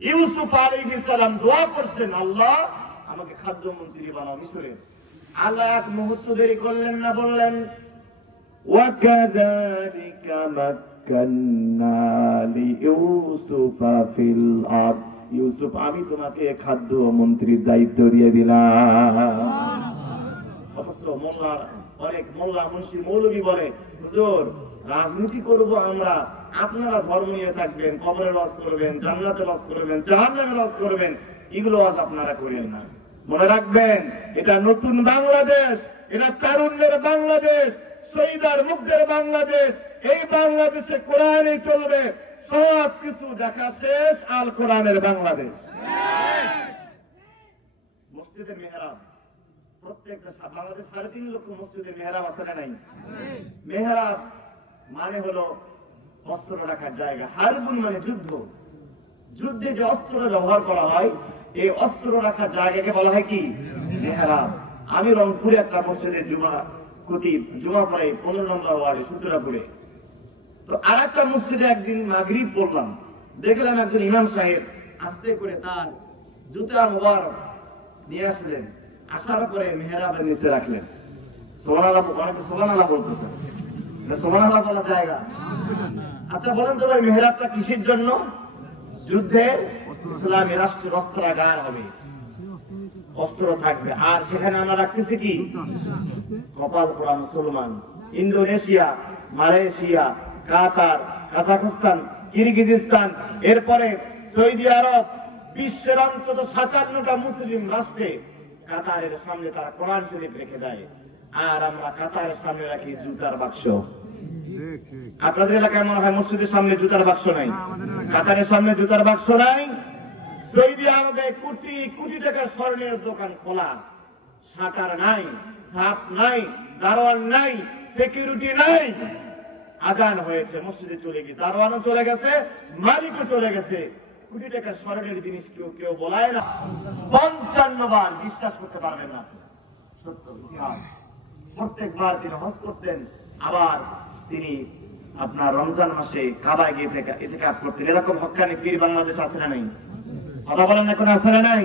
ইউসুফ আলাইহিস সালাম দোয়া করছেন, আল্লাহ আমাকে খাদ্যমন্ত্রী বানাও মিশরের। আল্লাহ এক মুহূর্ত দেরি করলেন না, বললেন وَكَذَلِكَ مَكَّنَّا لِيُوسُفَ فِي الْأَرْضِ, ইউসুফ আমি তোমাকে খাদ্যমন্ত্রীর দায়িত্ব দিয়ে দিলাম। অথচ অনেক মোল্লা মুন্সি মৌলবী বলে, হুজুর রাজনীতি করব আমরা, আপনারা ধর্ম নিয়ে থাকবেন, কবরে লজ করবেন, জান্নাতে লজ করবেন, জাহান্নামে লজ করবেন, এগুলো আজ আপনারা করেন না। মনে রাখবেন, এটা নতুন বাংলাদেশ, এটা তারুণ্যের বাংলাদেশ, শহীদার মুগ্ধের বাংলাদেশ। এই বাংলাদেশে কোরআনই চলবে, সব কিছু দেখা শেষ, আল কোরআনের বাংলাদেশ। মসজিদে মেহরাব, প্রত্যেকটা বাংলাদেশ 3.5 লক্ষ মসজিদে মেহরাব আছে না নাই? মেহরাব মানে হলো অস্ত্র রাখার জায়গা। হারবুন মানে যুদ্ধ, যুদ্ধে যে অস্ত্র ব্যবহার করা হয়, এই অস্ত্র রাখার জায়গাকে বলা হয় কি? মেহরাব। আমি রংপুরে একটা মসজিদে জুমা পড়ে 15 নম্বর ওয়ার্ডে সূত্রাপুরে। তো আর একটা মসজিদে একদিন মাগরিব পড়লাম, দেখলাম একজন ইমাম সাহেব আস্তে করে তার জুতা মুবারক নিয়ে আসলেন, আসার পরে মেহরাবের নিচে রাখলেন। সুবহানাল্লাহ, অনেকে সুবহানাল্লাহ বলতেছে, সুবহানাল্লাহ বলা জায়গা। আচ্ছা বলেন তো ভাই, মেহরাবটা কিসের জন্য? যুদ্ধে ইসলামী রাষ্ট্রের অস্ত্রাগার হবে। অস্ত্র থাকবে। আর সেখানে আমরা রাখতেছি কি? কপাল পোড়া মুসলমান। ইন্দোনেশিয়া, মালয়েশিয়া, কাতার, কাজাখস্তান, কিরগিজস্তান, এরপরে সৌদি আরব, বিশ্বের অন্তত 57টা মুসলিম রাষ্ট্রে কাতারের সামনে তারা কোরআন শরীফ রেখে দেয়, আর আমরা কাতারের সামনে রাখি জুতার বাক্স। আপনাদের এলাকায় মনে হয় মসজিদের সামনে জুতার বাক্স নাই, কাতারের সামনে জুতার বাক্স নাই। সৌদি আরবে কোটি কোটি টাকার স্বর্ণের দোকান খোলা, শাটার নাই, ধাপ নাই, দারোয়ান নাই, সিকিউরিটি নাই। আজান হয়েছে, মসজিদে চলে গিয়ে দারোয়ানও চলে গেছে, মালিকও চলে গেছে। কোটি টাকার স্বর্ণের জিনিস কেউ বলায় না। 55 বার, বিশ্বাস করতে পারবেন না, সত্য ইতিহাস। প্রত্যেকবার তিনি হজ করতেন, আবার তিনি আপনার রমজান মাসে কাবায় গিয়ে ইতিকাফ করতেন। এরকম হক্কানি পীর বাংলাদেশ আছে না নাই? কথা বলেন না, কোনো আছে না নাই?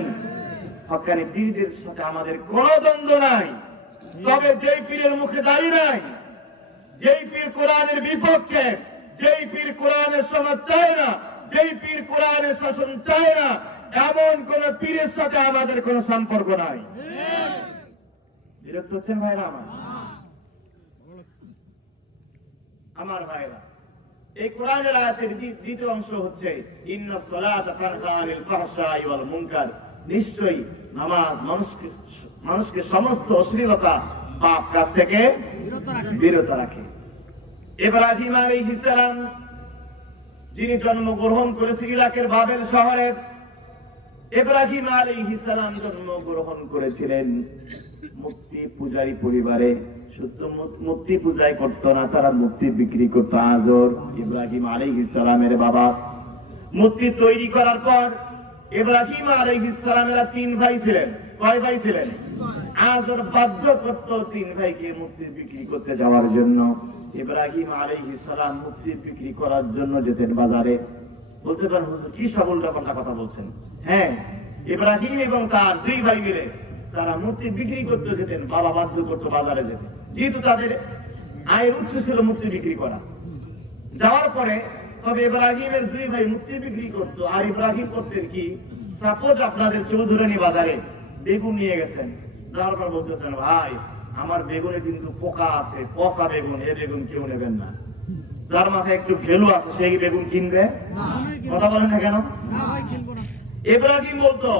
হক্কানি পীরদের সাথে আমাদের কোনো দ্বন্দ্ব নাই। তবে যেই পীরের মুখে দাঁড়িয়ে নাই, যেই পীর কোরআনের বিপক্ষে, যেই পীর কোরআনের সমাজ চায় না, যেই পীর কোরআনের শাসন চায় না, এমন কোন পীরের সাথে আমাদের কোনো সম্পর্ক নাই। বিরক্ত হচ্ছেন ভাইরা আমার ভাইরা? এই কোরআনের আয়াতের দ্বিতীয় অংশ হচ্ছে ইন্নাস সালাতা তানহা আনিল ফাহশাই ওয়াল মুনকার। নিশ্চয়ই নামাজ মানুষকে সমস্ত অশ্লীলতা পাপ কাজ থেকে বিরত রাখে। ইব্রাহিম আলাইহিস সালাম, যিনি জন্মগ্রহণ করেছিলেন ইরাকের বাবেল শহরে, ইব্রাহিম আলাইহিস সালাম জন্মগ্রহণ করেছিলেন মূর্তি পূজারী পরিবারে। শুধু মূর্তি পূজাই করতো না, তারা মূর্তি বিক্রি করতো। আজর, ইব্রাহিম আলাইহিস সালামের বাবা, মূর্তি তৈরি করার পর ইব্রাহিম আলাইহিস সালামের 3 ভাই ছিলেন। কয় ভাই ছিলেন? আজর বাধ্য করতো 3 ভাইকে মূর্তি বিক্রি করতে যাওয়ার জন্য। ইব্রাহিম আলাইহিস সালাম মূর্তি বিক্রি করার জন্য যেতেন বাজারে। বলতে পারেন হুজুর কি সব উল্টাপাল্টা কথা বলছেন? হ্যাঁ, ইব্রাহিম এবং তার 2 ভাই মিলে তারা মূর্তি বিক্রি করতে যেতেন। বাবা বাধ্য করতো বাজারে যেতে, যেহেতু তাদের আয়ের উৎস ছিল মূর্তি বিক্রি করা। যাওয়ার পরে তবে ইব্রাহিমের 2 ভাই মূর্তি বিক্রি করতো, আর ইব্রাহিম করতেন কি? সাপোজ আপনাদের চৌধুরানী বাজারে বেগুন নিয়ে গেছেন, যাওয়ার পর বলতেছেন ভাই আমার বেগুনে কিন্তু পোকা আছে, পচা বেগুন, এ বেগুন কেউ নেবেন না। যার মাথায় একটু ভ্যালু আছে সেই বেগুন কিনবে। কথা বলেন না কেন? ইব্রাহিম বলতো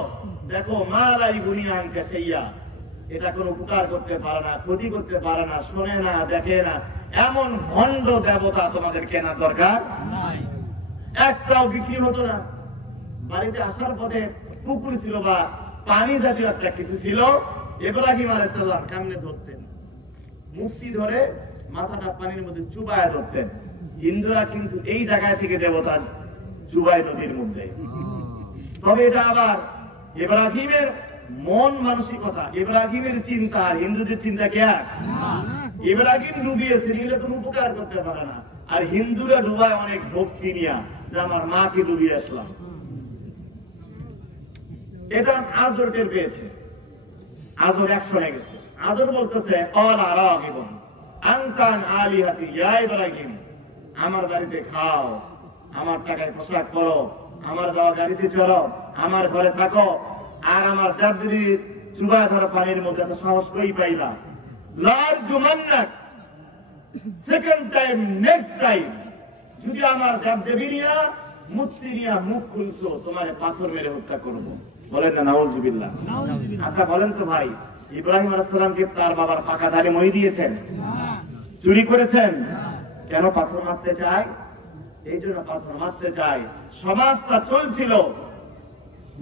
দেখো মালাই বুনিয়ান কাশাইয়া, এটা কোনো উপকার করতে পারে না, ক্ষতি করতে পারে না, শোনে না, দেখে না, এমন ভণ্ড দেবতা তোমাদের কেনার দরকার নাই। একটাও বিক্রি হতো না। বাড়িতে আসার পথে পুকুর ছিল বা পানি জাতীয় একটা কিছু ছিল, ইব্রাহিম আলাইহিস সালাম কামনে ধরতেন, মুক্তি ধরে মাথাটা পানির মধ্যে চুবায় ধরতেন। হিন্দুরা কিন্তু এই জায়গায় থেকে দেবতা চুবায় নদীর মধ্যে। তবে এটা আবার ইব্রাহিমের মন মানসিকতা, ইব্রাহিমের চিন্তা আর হিন্দুদের চিন্তা কে এক? ইব্রাহিম ডুবিয়েছে, এগুলো কোনো উপকার করতে পারে না। আর হিন্দুরা ডুবায় অনেক ভক্তি নিয়া, যে আমার মাকে ডুবিয়ে আসলাম। এটা আজর টের পেয়েছে। আজর 100 হয়ে গেছে। আজর বলতেছে ইব্রাহিম, আমার বাড়িতে খাও, আমার টাকায় পোশাক করো, আমার দেওয়া গাড়িতে চলো, আমার ঘরে থাকো, আর আমার জাত যদি চুবা ধরা পানির মধ্যে এত সাহস কই পাইলা? সেকেন্ড টাইম, নেক্সট টাইম যদি আমার জাত দেবী নিয়া মূর্তি নিয়া মুখ খুলছো, তোমার পাথর মেরে হত্যা করবো। বলেন না নাউজুবিল্লাহ। আচ্ছা বলেন তো ভাই, ইব্রাহিম আলাইহিস সালামকে তার বাবার পাকা দাড়ি মই দিয়েছেন? চুরি করেছেন? কেন পাথর মারতে চায়? এই জন্য পাথর মারতে চায়। সমাজটা চলছিল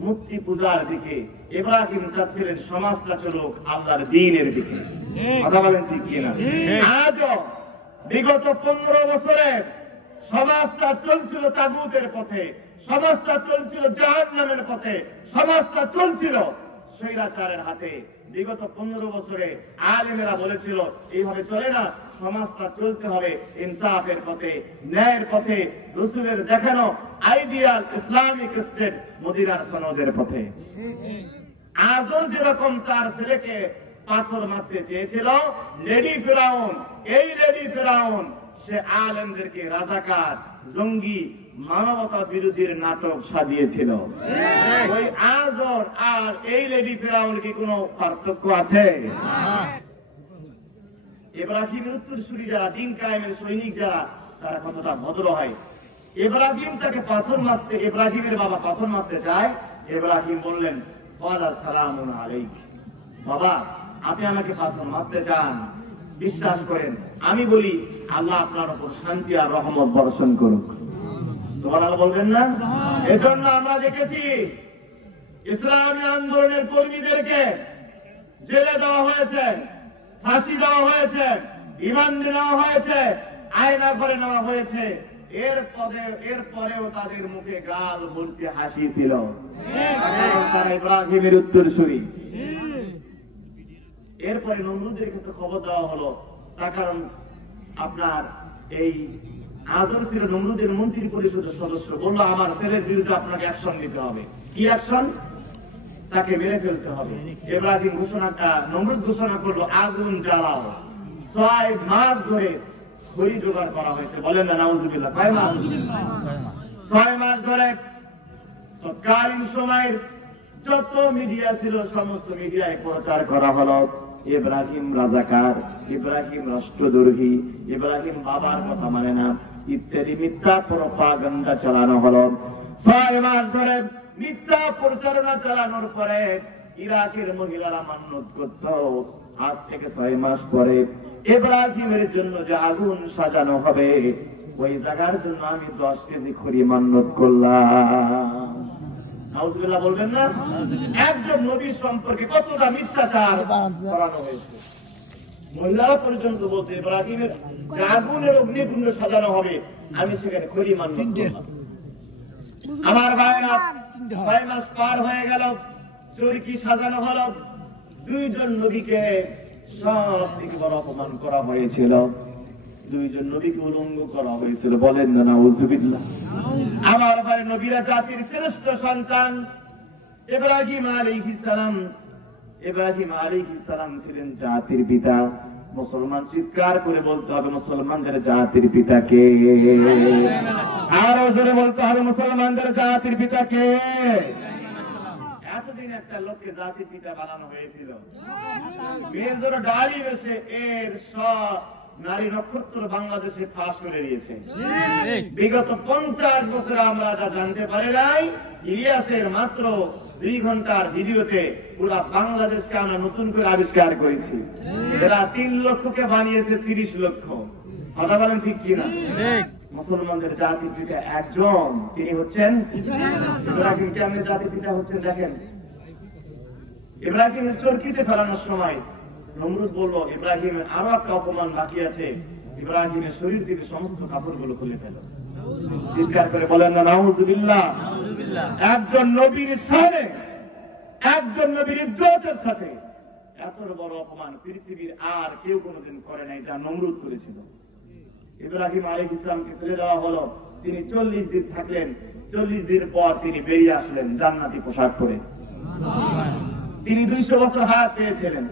মূর্তি পূজার দিকে, ইব্রাহিম চাচ্ছিলেন সমাজটা চলুক আল্লাহর দ্বীনের দিকে। কথা বলেন ঠিক কিনা? আজও বিগত 15 বছরে সমাজটা চলছিল তাগুতের পথে, সমাজটা চলছিল জাহান্নামের পথে, সমাজটা চলছিল স্বৈরাচারের হাতে। বিগত 15 বছরে আলেমেরা বলেছিল এইভাবে চলে না, সমাজটা চলতে হবে ইনসাফের পথে, ন্যায়ের পথে, রাসূলের দেখানো আইডিয়াল ইসলামিক স্টেট মদিনার সনদের পথে। আজও যেরকম তার ছেলেকে পাথর মারতে চেয়েছিল লেডি ফিরাউন, এই লেডি ফিরাউন সে আলেমদেরকে রাজাকার, জঙ্গি, মানবতা বিরোধীর নাটক সাজিয়েছিল। ওই আজর আর এই লেডি ফেরাউন কি কোনো পার্থক্য আছে? ইব্রাহিমের উত্তরসূরি যারা, দিন কায়েমের সৈনিক যারা, তারা কতটা ভদ্র হয়। ইব্রাহিম তাকে পাথর মারতে, ইব্রাহিমের বাবা পাথর মারতে চায়। ইব্রাহিম বললেন, ওয়ালা সালামুন আলাইক। বাবা, আপনি আমাকে পাথর মারতে চান, বিশ্বাস করেন, আমি বলি আল্লাহ আপনার উপর শান্তি আর রহমত বর্ষণ করুক। সুবহানাল্লাহ বলবেন না? এজন্য আমরা দেখেছি ইসলামী আন্দোলনের কর্মীদেরকে জেলে দেওয়া হয়েছে, ফাঁসি দেওয়া হয়েছে, ইমান দেওয়া হয়েছে, আয়না করে নেওয়া হয়েছে। এরপরেও তাদের মুখে গাল ভর্তি হাসি ছিল, তারা ইব্রাহিমের উত্তরসূরি। এরপরে নমরুদের কাছে খবর দেওয়া হলো, তার কারণ আপনার এই আজর ছিল নমরুদের মন্ত্রী পরিষদের সদস্য, বললো আমার ছেলের বিরুদ্ধে আপনাকে অ্যাকশন নিতে হবে। কি অ্যাকশন? তাকে মেরে ফেলতে হবে। ইব্রাহিম নমরুদ ঘোষণা করলো, আগুন জ্বালাও। 6 মাস ধরে খড়ি জোগাড় করা হয়েছে, বলেন না নাউজুবিল্লাহ। কয় মাস? 6 মাস ধরে। তৎকালীন সময়ের যত মিডিয়া ছিল সমস্ত মিডিয়ায় প্রচার করা হলো ইব্রাহিম রাজাকার, ইব্রাহিম রাষ্ট্রদ্রোহী, ইব্রাহিম বাবার কথা মানে না, ইত্যাদি মিথ্যা প্রপাগান্ডা চালানো হলো। 6 মাস ধরে মিথ্যা প্রচারণা চালানোর পরে ইরাকের মহিলারা মান্যত করত, আজ থেকে 6 মাস পরে ইব্রাহিমের জন্য যে আগুন সাজানো হবে, ওই জায়গার জন্য আমি 10 কেজি খড়ি মান্যত করলাম। নাউজুবিল্লাহ বলবেন না? একজন নবী সম্পর্কে কতটা মিথ্যাচার করানো হয়েছে। মহিলারা পর্যন্ত বলতে, ইব্রাহিমের যে আগুনের অগ্নিকুণ্ড সাজানো হবে, আমি সেখানে খড়ি মান্যত করলাম। আমার ভাইরা, 6 মাস পার হয়ে গেল, চরকি সাজানো হলো। 2 জন নবীকে সব থেকে বড় অপমান করা হয়েছিল, 2 জন নবীকে উলঙ্গ করা হয়েছিল, বলেন না নাউজুবিল্লাহ। আমার ভাই, নবীরা জাতির শ্রেষ্ঠ সন্তান ইব্রাহিম আলাইহিস সালাম। ইব্রাহিম আলাইহিস সালাম ছিলেন জাতির পিতা। মুসলমান চিৎকার করে বলতে হবে, মুসলমানদের জাতির পিতা কে? আরো জোরে বলতে হবে, মুসলমানদের জাতির পিতা কে? এতদিন একটা লোককে জাতির পিতা বানানো হয়েছিল, মেজর ডালি বেশে এর সব নারী নক্ষত্র বাংলাদেশে ফাঁস করে দিয়েছে। বিগত 50 বছরে আমরা যা জানতে পারি নাই, ইলিয়াসের মাত্র 2 ঘন্টার ভিডিওতে পুরা বাংলাদেশকে আমরা নতুন করে আবিষ্কার করেছি। এরা 3 লক্ষকে বানিয়েছে 30 লক্ষ। কথা বলেন ঠিক কিনা? মুসলমানদের জাতির পিতা একজন, তিনি হচ্ছেন ইব্রাহিম। কেমন জাতির পিতা হচ্ছেন দেখেন। ইব্রাহিমের চরকিতে ফেলানোর সময় নমরুদ বলল, ইব্রাহিমের আরো একটা অপমান বাকি আছে, ইব্রাহিমের শরীর থেকে সমস্ত কাপড়গুলো খুলে ফেল। চিৎকার করে বলেন না নাউজুবিল্লাহ। একজন নবীর সামনে, একজন নবীর ইজ্জতের সাথে এত বড় অপমান পৃথিবীর আর কেউ কোনোদিন করে নাই, যা নমরুদ করেছিল। ইব্রাহিম আলাইহিস সালামকে ফেলে দেওয়া হলো, তিনি 40 দিন থাকলেন। 40 দিন পর তিনি বেরিয়ে আসলেন জান্নাতি পোশাক পরে। তিনি 200 বছর হায়াত পেয়েছিলেন।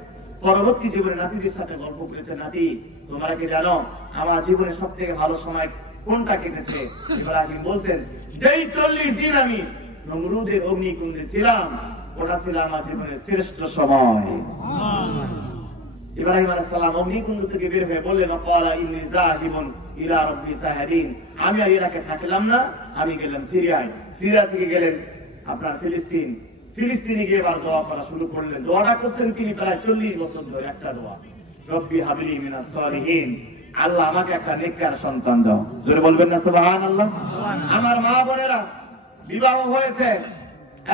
পরবর্তী জীবনে নাতিদের সাথে গল্প করেছে, নাতি তোমরা কি জানো আমার জীবনে সব থেকে ভালো সময় কোনটা কেটেছে? ইব্রাহিম বলতেন, যেই 40 দিন আমি নমরুদের অগ্নিকুণ্ডে ছিলাম, ওটা ছিল আমার জীবনের শ্রেষ্ঠ সময়। ইব্রাহিম আলাইহিস সালাম অগ্নিকুণ্ড থেকে বের হয়ে বললেন, ক্বালা ইন্নী যাহিবুন ইলা রাব্বি সায়াহদিন। আমি আর ইরাকে থাকলাম না, আমি গেলাম সিরিয়ায়। সিরিয়া থেকে গেলেন আপনার ফিলিস্তিন। ফিলিস্তিনে গিয়ে এবার দোয়া করা শুরু করলেন। দোয়াটা করছেন তিনি প্রায় 40 বছর ধরে, একটা দোয়া, রব্বি হাবলি মিনাস সালিহিন, আল্লাহ আমাকে একটা নেককার সন্তান দাও। জোরে বলবেন না সুবহানাল্লাহ। আমার মা বোনেরা, বিবাহ হয়েছে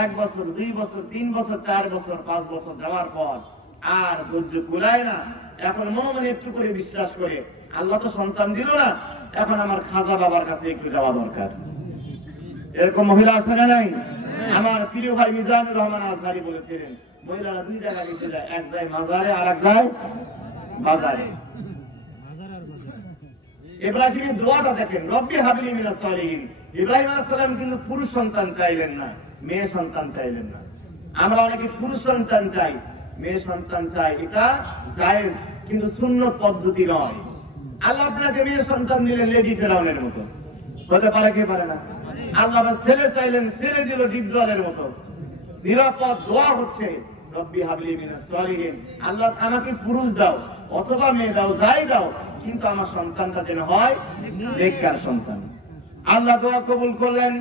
1 বছর, 2 বছর, 3 বছর, 4 বছর, 5 বছর যাওয়ার পর আর ধৈর্য কুলায় না। এখন মনে একটু করে বিশ্বাস করে, আল্লাহ তো সন্তান দিল না, এখন আমার খাজা বাবার কাছে একটু যাওয়া দরকার। এরকম মহিলা আছে না নাই? আমার প্রিয় ভাই মিজানুর রহমান আজহারি বলেছিলেন, মহিলারা 2 জায়গায় গেছে যায়, এক যায় মাজারে আর এক যায় বাজারে। ইব্রাহিমের দোয়াটা দেখেন, রব্বি হাবলি মিনাস সালিহিন। ইব্রাহিম আলাইহিস সালাম কিন্তু পুরুষ সন্তান চাইলেন না, মেয়ে সন্তান চাইলেন না। আমরা অনেকে পুরুষ সন্তান চাই, মেয়ে সন্তান চাই, এটা জায়েজ, কিন্তু সুন্নত পদ্ধতি নয়। আল্লাহ আপনাকে মেয়ে সন্তান দিলেন লেডি ফেরাউনের মতো, হতে পারে কি পারে না? আল্লাহ ছেলে চাইলেন, ছেলে দিল ডিপ জলের মতো। নিরাপদ দোয়া হচ্ছে, রব্বি হাবলি মিনাস সালিহিন, আল্লাহ আমাকে পুরুষ দাও অথবা মেয়ে দাও, যাই দাও, কিন্তু আমার সন্তানটা যেন হয় নেককার সন্তান। আল্লাহ দোয়া কবুল করলেন।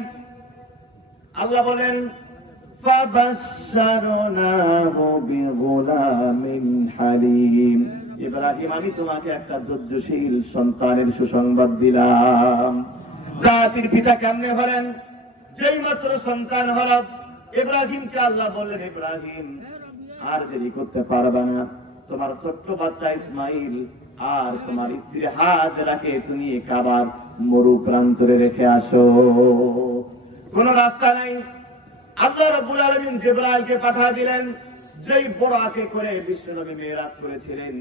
আল্লাহ বলেন ফাবাশশারনাহু বিগুলামিন হালিম, ইব্রাহিম আমি তোমাকে একটা ধৈর্যশীল সন্তানের সুসংবাদ দিলাম। জাতির পিতা কেমনে হলেন? যেই মাত্র সন্তান হল ইব্রাহিমকে আল্লাহ বললেন, ইব্রাহিম আর দেরি করতে পারবে না, তোমার ছোট্ট বাচ্চা ইসমাইল আর তোমার স্ত্রী হাজরাকে তুমি কাবার মরু প্রান্তরে রেখে আসো। কোন রাস্তা নাই। আল্লাহ রাব্বুল আলামিন জিবরাইলকে পাঠিয়ে দিলেন, যেই বোরাকে করে বিশ্বনবী মেরাজ করেছিলেন,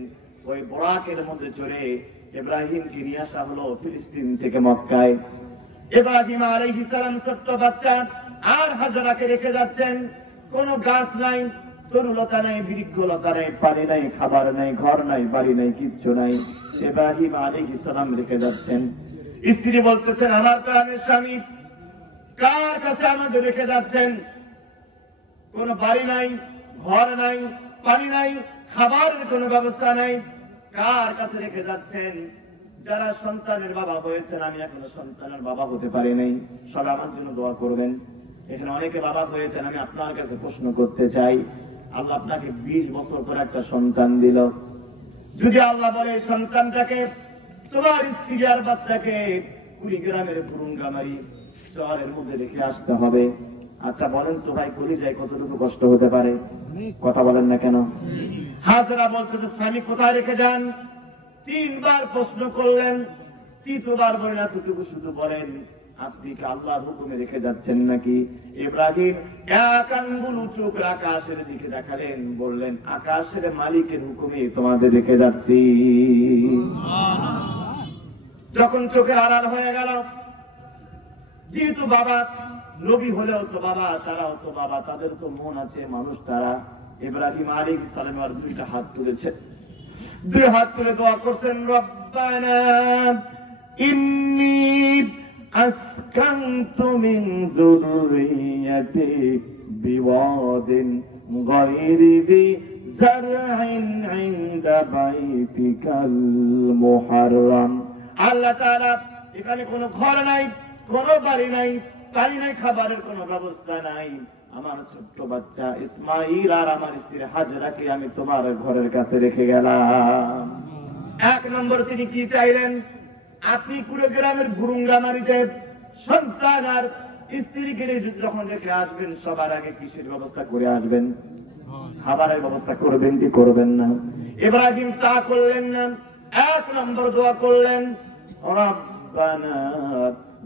ওই বোরাকের মধ্যে চড়ে ইব্রাহিমকে নিয়ে আসা হলো ফিলিস্তিন থেকে মক্কায়। ইব্রাহিম আলাইহিস সালাম ছোট্ট বাচ্চা আর হাজরাকে রেখে যাচ্ছেন। কোন গাছ নাই, তরুলতা নাই, বৃক্ষলতা নাই, পানি নাই, খাবার নাই, ঘর নাই, বাড়ি নাই, কিচ্ছু নাই। ইব্রাহিম আলাইহিস সালাম রেখে যাচ্ছেন। স্ত্রী বলতেছেন, আমার প্রাণের স্বামী কার কাছে আমাদের রেখে যাচ্ছেন? কোন বাড়ি নাই, ঘর নাই, পানি নাই, খাবারের কোন ব্যবস্থা নাই, কার কাছে রেখে যাচ্ছেন? যারা সন্তানের বাবা হয়েছেন, আমি এখনো সন্তানের বাবা হতে পারি নাই, সবাই আমার জন্য দোয়া করবেন। এখানে অনেকে বাবা হয়েছেন, আমি আপনার কাছে প্রশ্ন করতে চাই, আল্লাহ আপনাকে 20 বছর পর একটা সন্তান দিল, যদি আল্লাহ বলে সন্তানটাকে তোমার স্ত্রী আর বাচ্চাকে কুড়িগ্রামের পুরুঙ্গামারি শহরের মধ্যে রেখে আসতে হবে, আচ্ছা বলেন তো ভাই, কলিজায় কতটুকু কষ্ট হতে পারে? কথা বলেন না কেন? হাজরা বলতে যে স্বামী কোথায় রেখে যান? 3 বার প্রশ্ন করলেন, 3বার বলেন এতটুকু শুধু বলেন, আপনি কি আল্লাহর হুকুমে রেখে যাচ্ছেন নাকি? ইব্রাহিম এক আঙ্গুল উঁচু করে আকাশের দিকে দেখালেন, বললেন আকাশের মালিকের হুকুমে তোমাদের রেখে যাচ্ছি। যখন চোখের আড়াল হয়ে গেল, যেহেতু বাবা নবী হলেও তো বাবা, তারাও তো বাবা, তাদের তো মন আছে, মানুষ তারা। ইব্রাহিম আলাইহিস সালাম আর 2টা হাত তুলেছেন, 2 হাত তুলে দোয়া করছেন, রব্বানা ইন্নী আসকানতু মিন যুররিয়াতি বিওয়াদিন গায়রি যি যারইন ইনদা বাইতিকাল মুহাররাম। আল্লাহ তাআলা এখানে কোনো ঘর নাই, কোনো বাড়ি নাই, পানি নাই, খাবারের কোনো ব্যবস্থা নাই, আমার ছোট্ট বাচ্চা ইসমাইল আর আমার স্ত্রী হাজরাকে আমি তোমার ঘরের কাছে রেখে গেলাম। 1 নম্বর তিনি কি চাইলেন? আপনি কুড়িগ্রামের ভুরুঙ্গামারিতে সন্তান আর স্ত্রীকে যখন রেখে আসবেন, সবার আগে কিসের ব্যবস্থা করে আসবেন? খাবারের ব্যবস্থা করবেন কি করবেন না? ইব্রাহিম তা করলেন না। 1 নম্বর দোয়া করলেন, রব্বানা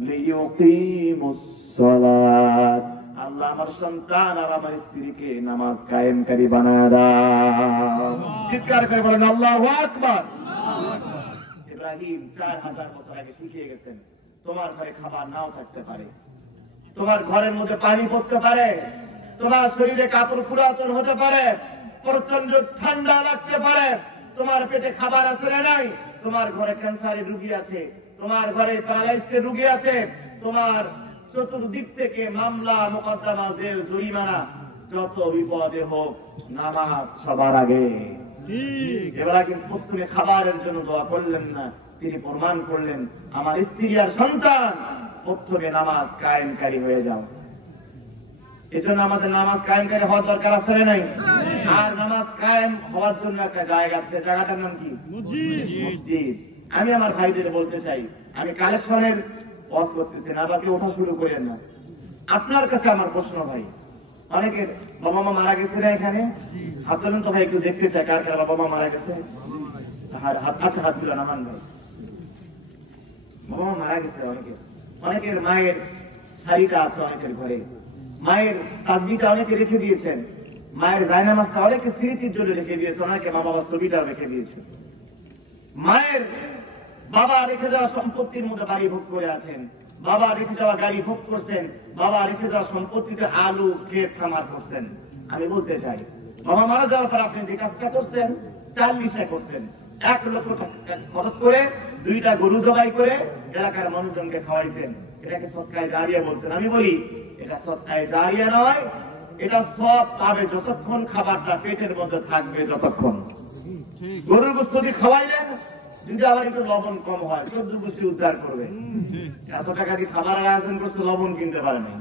লিয়ুকিমুস সালাত, আল্লাহ আমার সন্তান আর আমার স্ত্রীকে নামাজ কায়েমকারী বানায় দাও। চিৎকার করে বলেন আল্লাহু আকবার। ইব্রাহিম 4000 বছর আগে শিখিয়ে গেছেন, তোমার ঘরে খাবার নাও থাকতে পারে, তোমার ঘরের মধ্যে পানি পড়তে পারে, তোমার শরীরে কাপড় পুরাতন হতে পারে, প্রচন্ড ঠান্ডা লাগতে পারে, তোমার পেটে খাবার আছে না নাই, তোমার ঘরে ক্যান্সারের রোগী আছে, তোমার ঘরে প্যারালাইসিসের রোগী আছে, তোমার চতুর্দিক থেকে মামলা মোকদ্দমা, জেল, জরিমানা, যত বিপদে হোক নামাজ সবার আগে। এবার কিন্তু প্রথমে খাবারের জন্য দোয়া করলেন না, তিনি প্রমাণ করলেন আমার স্ত্রী আর সন্তান প্রথমে নামাজ কায়েমকারী হয়ে যাও। এজন্য আমাদের নামাজ কায়েমকারী হওয়ার দরকার আছে না নাই? আর নামাজ কায়েম হওয়ার জন্য একটা জায়গা আছে, জায়গাটার নাম কি? মসজিদ। আমি আমার ভাইদের বলতে চাই, আমি কালেকশনের ওয়াজ করতেছি না, বাকি ওঠা শুরু করেন না। আপনার কাছে আমার প্রশ্ন ভাই, অনেকের বাবা মা মারা গেছে না এখানে? হাত তোলেন তো ভাই, একটু দেখতে চাই কার কার বাবা মা মারা গেছে। আচ্ছা হাত দিল না, মান ভাই, বাবা মা মারা গেছে অনেকের। অনেকের মায়ের শাড়িটা আছে অনেকের ঘরে, মায়ের তাসবিহটা অনেকে রেখে দিয়েছেন, মায়ের জায়নামাজটা অনেকে স্মৃতির জন্য রেখে দিয়েছে, অনেকে মা বাবার ছবিটাও রেখে দিয়েছে। মায়ের বাবা রেখে যাওয়া সম্পত্তির মধ্যে বাড়ি ভোগ করে আছেন, বাবা রেখে যাওয়া গাড়ি ভোগ করছেন, বাবা রেখে যাওয়া সম্পত্তিতে আলু ক্ষেত খামার করছেন। আমি বলতে চাই, বাবা মারা যাওয়ার পর আপনি যে কাজটা করছেন 40 করছেন, 1 লক্ষ টাকা খরচ করে 2টা গরু জবাই করে এলাকার মানুষজনকে খাওয়াইছেন, এটাকে সদকায়ে জারিয়া বলছেন। আমি বলি এটা সদকায়ে জারিয়া নয়, এটা সব পাবে যতক্ষণ খাবারটা পেটের মধ্যে থাকবে। যতক্ষণ গরুর গোশত দিয়ে খাওয়াইলেন, যদি আবার একটু লবণ কম হয় 14 গোষ্ঠী উদ্ধার করবে। এত টাকা দিয়ে খাবার আয়োজন করছে, লবণ কিনতে পারেনি।